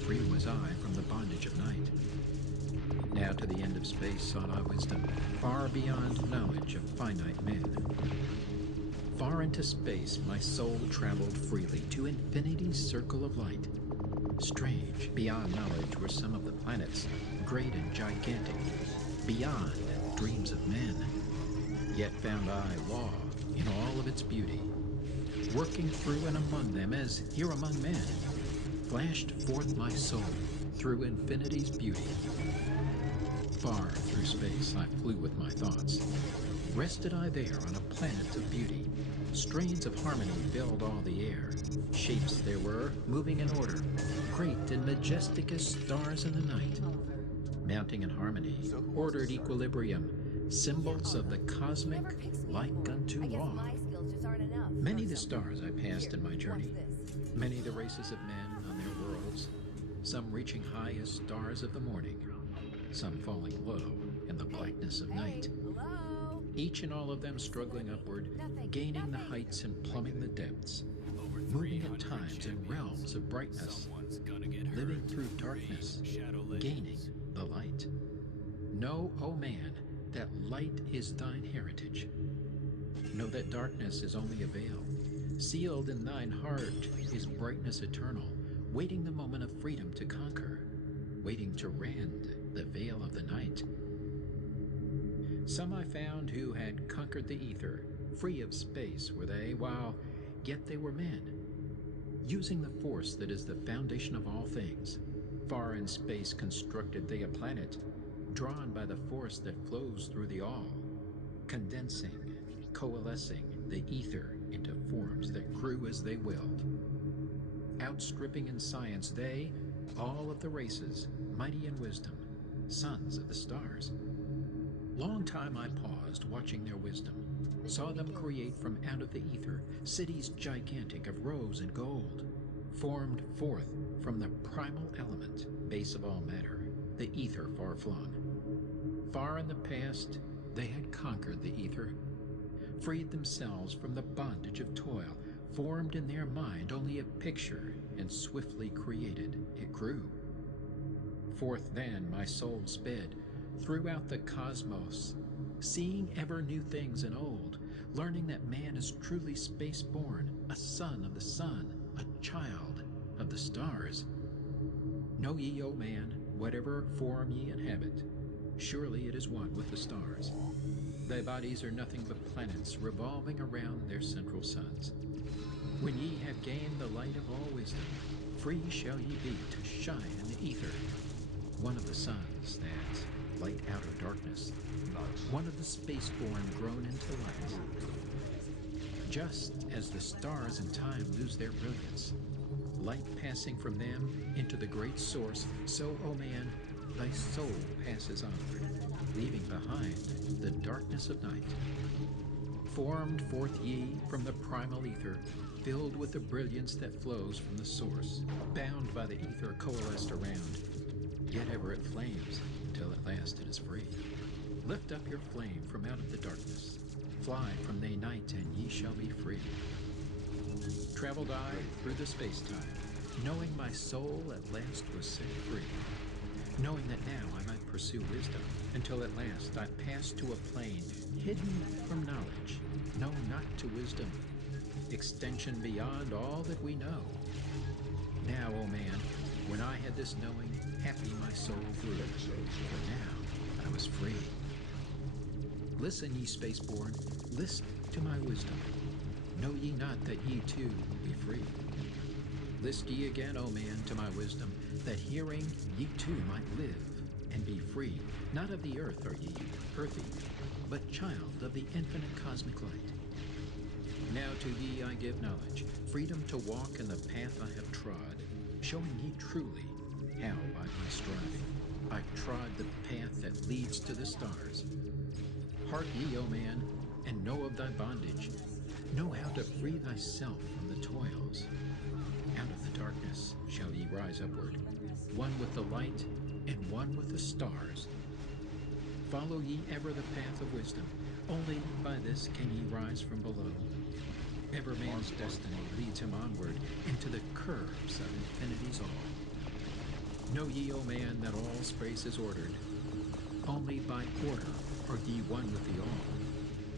Free was I from the bondage of night. Now to the end of space sought I wisdom, far beyond knowledge of finite men. Far into space my soul traveled freely to infinity's circle of light. Strange, beyond knowledge were some of the planets, great and gigantic, beyond dreams of men. Yet found I law in all of its beauty, working through and among them as here among men, flashed forth my soul through infinity's beauty. Far through space I flew with my thoughts. Rested I there on a planet of beauty. Strains of harmony filled all the air. Shapes there were, moving in order, great and majestic as stars in the night. Mounting in harmony, ordered equilibrium, symbols of the cosmic, like unto law. Many the stars I passed in my journey, many the races of men on their worlds, some reaching high as stars of the morning, some falling low in the blackness of night. Each and all of them struggling upward, gaining the heights and plumbing the depths, moving at times in realms of brightness, living through darkness, gaining the light. Know, O man, that light is thine heritage. Know that darkness is only a veil. Sealed in thine heart is brightness eternal, waiting the moment of freedom to conquer, waiting to rend the veil of the night. Some I found who had conquered the ether, free of space were they, while yet they were men, using the force that is the foundation of all things. Far in space constructed they a planet, drawn by the force that flows through the all, condensing, coalescing the ether into forms that grew as they willed. Outstripping in science they, all of the races, mighty in wisdom, sons of the stars. Long time I paused, watching their wisdom, saw them create from out of the ether cities gigantic of rose and gold, formed forth from the primal element, base of all matter, the ether far flung. Far in the past, they had conquered the ether. freed themselves from the bondage of toil, formed in their mind only a picture, and swiftly created, it grew. Forth then my soul sped, throughout the cosmos, seeing ever new things and old, learning that man is truly space-born, a son of the sun, a child of the stars. Know ye, O man, whatever form ye inhabit, surely it is one with the stars. Thy bodies are nothing but planets revolving around their central suns. When ye have gained the light of all wisdom, free shall ye be to shine in the ether, one of the suns that light outer darkness, one of the space-born grown into light. Just as the stars in time lose their brilliance, light passing from them into the great source, so, O man, thy soul passes onward, leaving behind the darkness of night. Formed forth ye from the primal ether, filled with the brilliance that flows from the source, bound by the ether coalesced around, yet ever it flames, until at last it is free. Lift up your flame from out of the darkness, fly from the night, and ye shall be free. Traveled I through the space-time, knowing my soul at last was set free, knowing that now I might pursue wisdom, until at last I passed to a plane hidden from knowledge, known not to wisdom, extension beyond all that we know. Now, O man, when I had this knowing, happy my soul grew, for now I was free. Listen, ye spaceborn, list to my wisdom. Know ye not that ye too will be free? List ye again, O man, to my wisdom, that hearing ye too might live and be free. Not of the earth are ye, earthy, but child of the infinite cosmic light. Now to ye I give knowledge, freedom to walk in the path I have trod, showing ye truly how by my striving I've trod the path that leads to the stars. Hark ye, O man, and know of thy bondage. Know how to free thyself from the toils. Out of the darkness shall ye rise upward, one with the light and one with the stars. Follow ye ever the path of wisdom, only by this can ye rise from below. Ever man's destiny leads him onward into the curves of infinity's all. Know ye, O man, that all space is ordered. Only by order are ye one with the all.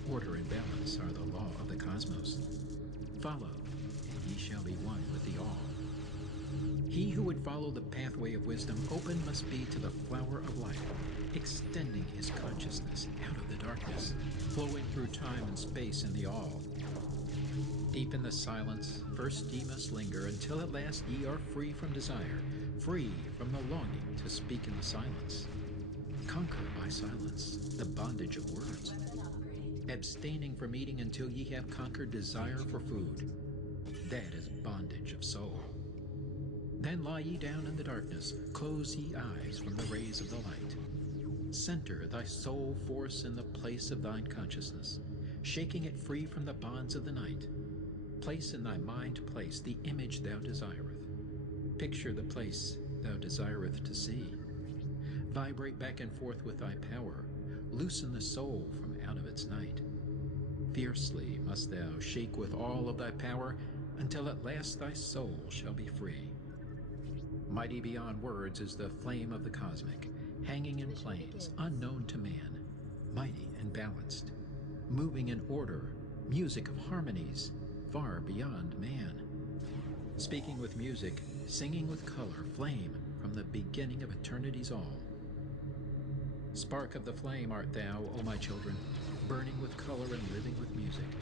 Order and balance are the law of the cosmos. Follow, and ye shall be one with the all. He who would follow the pathway of wisdom open must be to the flower of life, extending his consciousness out of the darkness, flowing through time and space in the all. Deep in the silence, first ye must linger, until at last ye are free from desire, free from the longing to speak in the silence. Conquer by silence the bondage of words, abstaining from eating until ye have conquered desire for food. That is bondage of soul. Then lie ye down in the darkness, close ye eyes from the rays of the light. Center thy soul force in the place of thine consciousness, shaking it free from the bonds of the night. Place in thy mind place the image thou desireth. Picture the place thou desireth to see. Vibrate back and forth with thy power. Loosen the soul from out of its night. Fiercely must thou shake with all of thy power, until at last thy soul shall be free. Mighty beyond words is the flame of the cosmic, hanging in planes unknown to man, mighty and balanced, moving in order, music of harmonies far beyond man. Speaking with music, singing with color, flame from the beginning of eternity's all. Spark of the flame art thou, O my children, burning with color and living with music.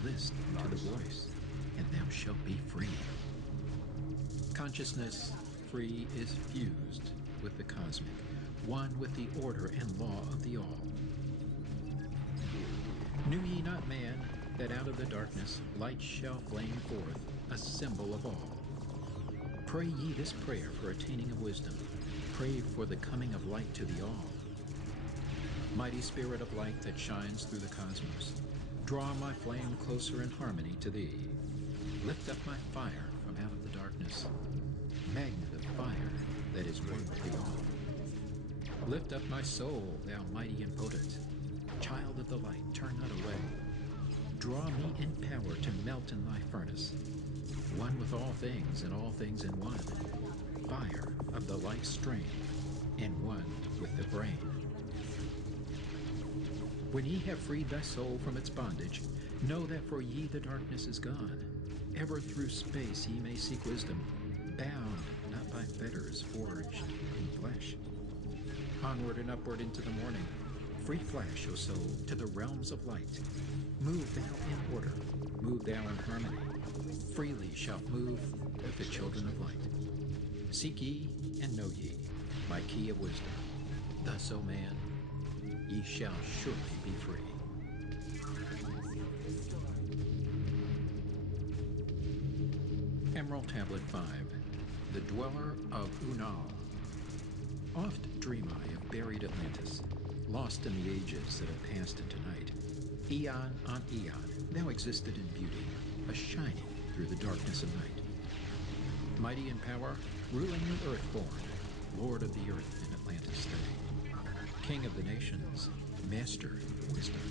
List to the voice, and thou shalt be free. Consciousness free is fused with the cosmic, one with the order and law of the all. Knew ye not, man, that out of the darkness light shall flame forth, a symbol of all? Pray ye this prayer for attaining of wisdom. Pray for the coming of light to the all. Mighty spirit of light that shines through the cosmos, draw my flame closer in harmony to thee. Lift up my fire from out of the darkness, magnet of fire that is one with the all. Lift up my soul, thou mighty and potent. Child of the light, turn not away. Draw me in power to melt in thy furnace, one with all things and all things in one, fire of the life strain, and one with the brain. When ye have freed thy soul from its bondage, know that for ye the darkness is gone. Ever through space ye may seek wisdom, bound not by fetters forged in flesh. Onward and upward into the morning, free flash, O soul, to the realms of light. Move thou in order, move thou in harmony. Freely shalt move with the children of light. Seek ye and know ye my key of wisdom. Thus, O man, ye shall surely be free. Emerald Tablet 5, The Dweller of Unal. Oft dream I of buried Atlantis, lost in the ages that have passed into night. Eon on eon, thou existed in beauty, a shining through the darkness of night. Mighty in power, ruling the earth-born, Lord of the earth in Atlantis' day. King of the nations, master of wisdom,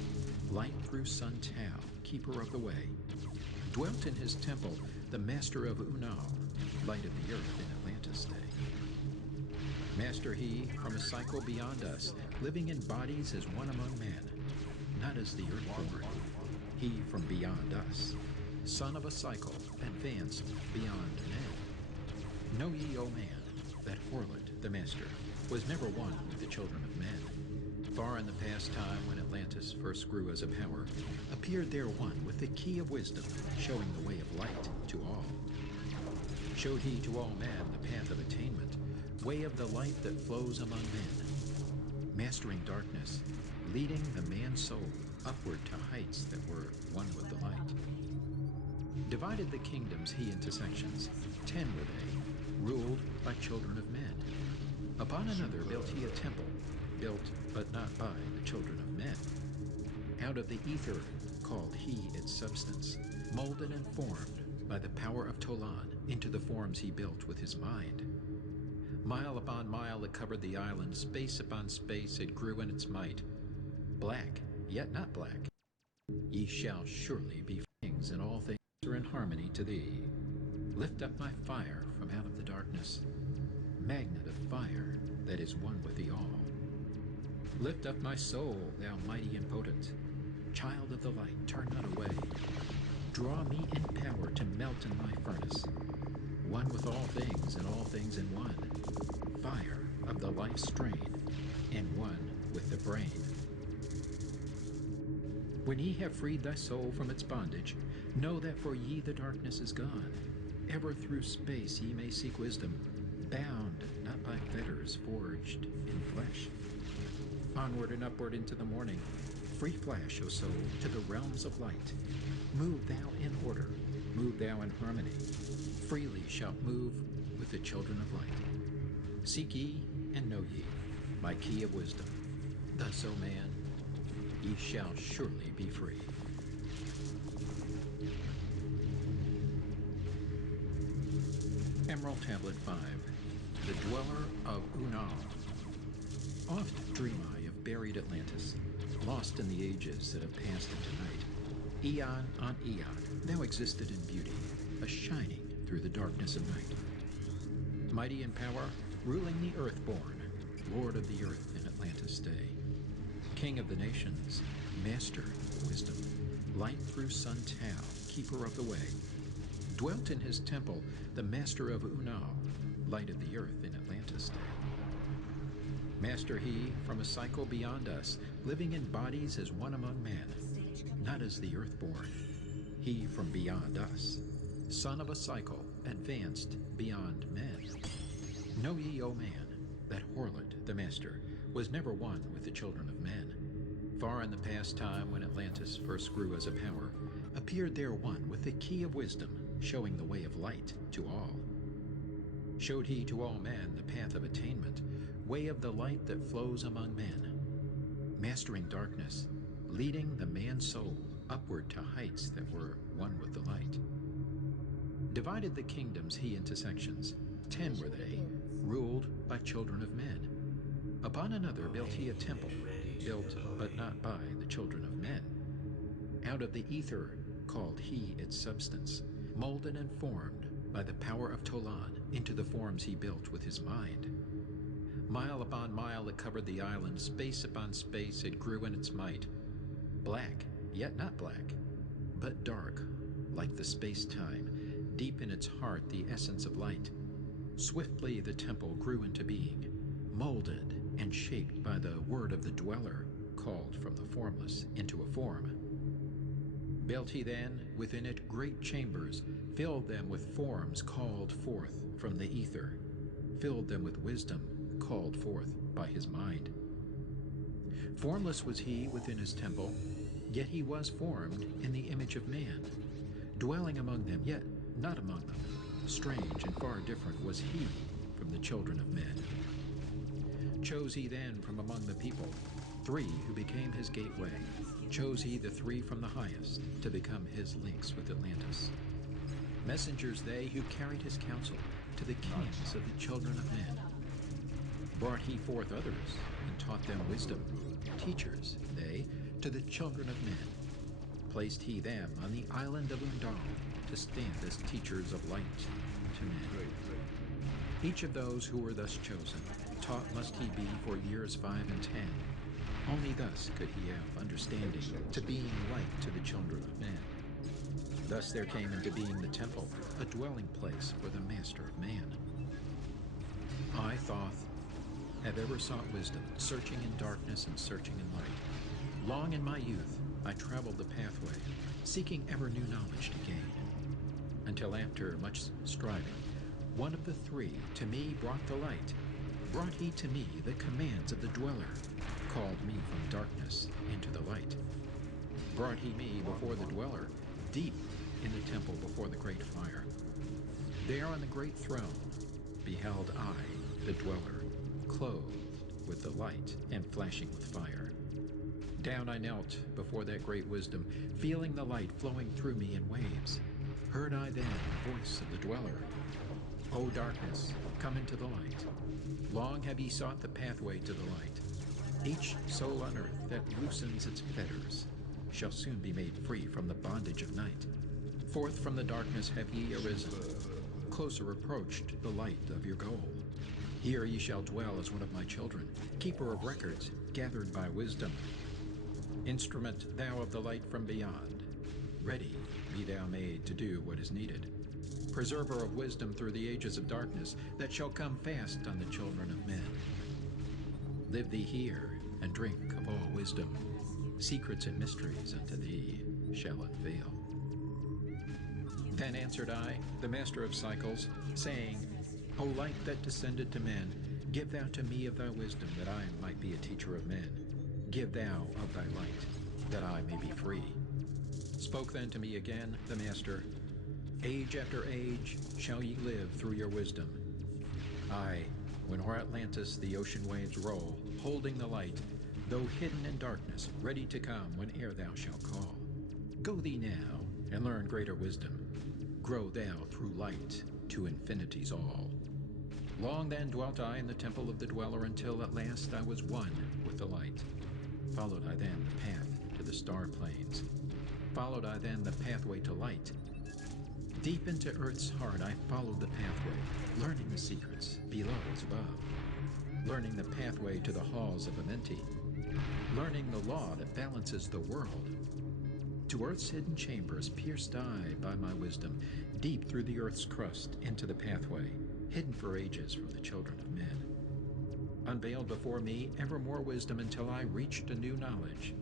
light through sun Tao, keeper of the way. Dwelt in his temple the master of Unal, light of the earth in Atlantis' day. Master he from a cycle beyond us, living in bodies as one among men, not as the earth-born, he from beyond us, son of a cycle, advanced beyond men. Know ye, O man, that Horlet, the master, was never one with the children of men. Far in the past time when Atlantis first grew as a power, appeared there one with the key of wisdom, showing the way of light to all. Showed he to all men the path of attainment, way of the light that flows among men. Mastering darkness, leading the man's soul upward to heights that were one with the light. Divided the kingdoms he into sections, 10 were they, ruled by children of men. Upon another built he a temple, built but not by the children of men. Out of the ether called he its substance, molded and formed by the power of Tolan into the forms he built with his mind. Mile upon mile it covered the island, space upon space it grew in its might. Black, yet not black. Ye shall surely be things, and all things are in harmony to thee. Lift up my fire from out of the darkness, magnet of fire that is one with thee all. Lift up my soul, thou mighty and potent, child of the light, turn not away. Draw me in power to melt in thy furnace, one with all things and all things in one, fire of the life strain, and one with the brain. When ye have freed thy soul from its bondage, know that for ye the darkness is gone. Ever through space ye may seek wisdom, bound not by fetters forged in flesh. Onward and upward into the morning, free flash, O soul, to the realms of light. Move thou in order, move thou in harmony. Freely shalt move with the children of light. Seek ye and know ye my key of wisdom. Thus, O man, ye shall surely be free. Emerald Tablet 5, The Dweller of Unal. Oft dream I of buried Atlantis, lost in the ages that have passed into night. Eon on eon, thou existed in beauty, a shining through the darkness of night. Mighty in power, ruling the earth-born, Lord of the earth in Atlantis' day. King of the nations, master of wisdom, light through sun Tao, keeper of the way. Dwelt in his temple the master of Unal, light of the earth in Atlantis' day. Master he from a cycle beyond us, living in bodies as one among men, not as the earth-born, he from beyond us, son of a cycle, advanced beyond men. Know ye, O man, that Horlet, the master, was never one with the children of men. Far in the past time when Atlantis first grew as a power, appeared there one with the key of wisdom, showing the way of light to all. Showed he to all men the path of attainment, way of the light that flows among men. Mastering darkness, leading the man's soul upward to heights that were one with the light. Divided the kingdoms he into sections, 10 were they, ruled by children of men. Upon another built he a temple, built but not by the children of men. out of the ether called he its substance, molded and formed by the power of Tolan into the forms he built with his mind. Mile upon mile it covered the island, space upon space it grew in its might. Black, yet not black, but dark, like the space-time, deep in its heart the essence of light. Swiftly the temple grew into being, molded and shaped by the word of the dweller, called from the formless into a form. Built he then within it great chambers, filled them with forms called forth from the ether, filled them with wisdom called forth by his mind. Formless was he within his temple, yet he was formed in the image of man, dwelling among them, yet not among them. Strange and far different was he from the children of men. Chose he then from among the people 3 who became his gateway. Chose he the 3 from the highest to become his links with Atlantis. Messengers they who carried his counsel to the kings of the children of men. Brought he forth others and taught them wisdom. Teachers they to the children of men. Placed he them on the island of Undal to stand as teachers of light to men. Each of those who were thus chosen, taught must he be for years 5 and 10. Only thus could he have understanding to being light to the children of men. Thus there came into being the temple, a dwelling place for the master of man. I, Thoth, have ever sought wisdom, searching in darkness and searching in light. Long in my youth, I traveled the pathway, seeking ever new knowledge to gain. Until after much striving, one of the 3 to me brought the light. Brought he to me the commands of the dweller, called me from darkness into the light. Brought he me before the dweller, deep in the temple before the great fire. There on the great throne beheld I, the dweller, clothed with the light and flashing with fire. Down I knelt before that great wisdom, feeling the light flowing through me in waves. Heard I then the voice of the dweller, O darkness, come into the light. Long have ye sought the pathway to the light. Each soul on earth that loosens its fetters shall soon be made free from the bondage of night. Forth from the darkness have ye arisen, closer approached the light of your goal. Here ye shall dwell as one of my children, keeper of records, gathered by wisdom. Instrument thou of the light from beyond, ready be thou made to do what is needed. Preserver of wisdom through the ages of darkness that shall come fast on the children of men. Live thee here and drink of all wisdom. Secrets and mysteries unto thee shall unveil. Then answered I, the master of cycles, saying, O light that descended to men, give thou to me of thy wisdom, that I might be a teacher of men. Give thou of thy light, that I may be free. Spoke then to me again the master, Age after age shall ye live through your wisdom. Aye, when o'er Atlantis the ocean waves roll, holding the light, though hidden in darkness, ready to come whene'er thou shalt call. Go thee now, and learn greater wisdom. Grow thou through light to infinity's all. Long then dwelt I in the temple of the dweller, until at last I was one with the light. Followed I then the path to the star plains. Followed I then the pathway to light. Deep into earth's heart I followed the pathway, learning the secrets below as above. Learning the pathway to the halls of Amenti. Learning the law that balances the world. To earth's hidden chambers pierced I by my wisdom, deep through the earth's crust into the pathway, hidden for ages from the children of men. Unveiled before me ever more wisdom until I reached a new knowledge.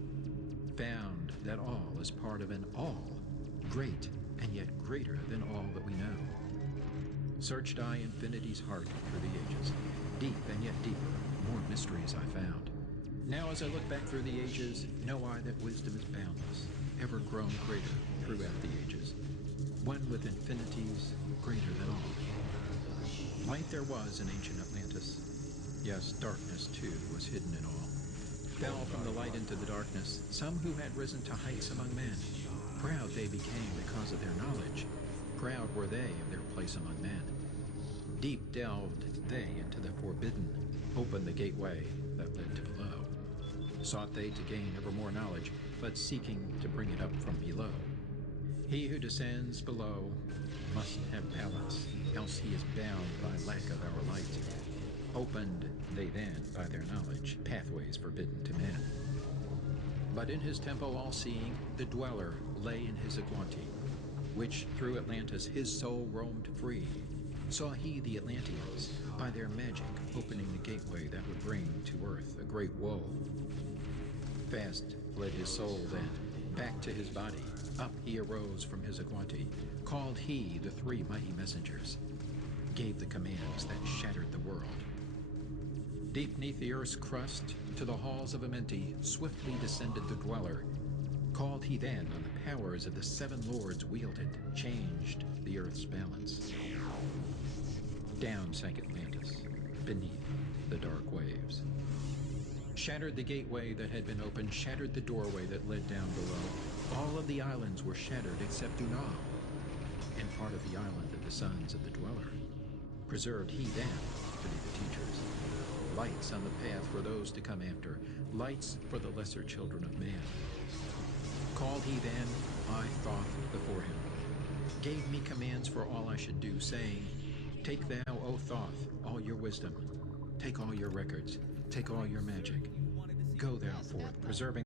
Found that all is part of an all, great and yet greater than all that we know. Searched I infinity's heart through the ages, deep and yet deeper, more mysteries I found. Now as I look back through the ages, know I that wisdom is boundless, ever grown greater throughout the ages, one with infinities greater than all. Light there was in ancient Atlantis. Yes, darkness too was hidden in all. Fell from the light into the darkness, some who had risen to heights among men. Proud they became because of their knowledge. Proud were they of their place among men. Deep delved they into the forbidden, opened the gateway that led to below. Sought they to gain ever more knowledge, but seeking to bring it up from below. He who descends below must have balance, else he is bound by lack of our light. Opened they then by their knowledge pathways forbidden to men. But in his temple all-seeing, the dweller lay in his Aquanti, which through Atlantis his soul roamed free. Saw he the Atlanteans, by their magic opening the gateway that would bring to earth a great woe. Fast fled his soul then, back to his body. Up he arose from his Aquanti, called he the three mighty messengers, gave the commands that shattered the world. Deep neath the earth's crust, to the halls of Amenti, swiftly descended the dweller. Called he then on the powers of the seven lords wielded, changed the earth's balance. Down sank Atlantis, beneath the dark waves. Shattered the gateway that had been opened, shattered the doorway that led down below. All of the islands were shattered except Dunal, and part of the island of the sons of the dweller. Preserved he then to be the teachers. Lights on the path for those to come after, lights for the lesser children of man. Called he then, I Thoth before him, gave me commands for all I should do, saying, take thou, O Thoth, all your wisdom, take all your records, take all your magic. Go thou forth, preserving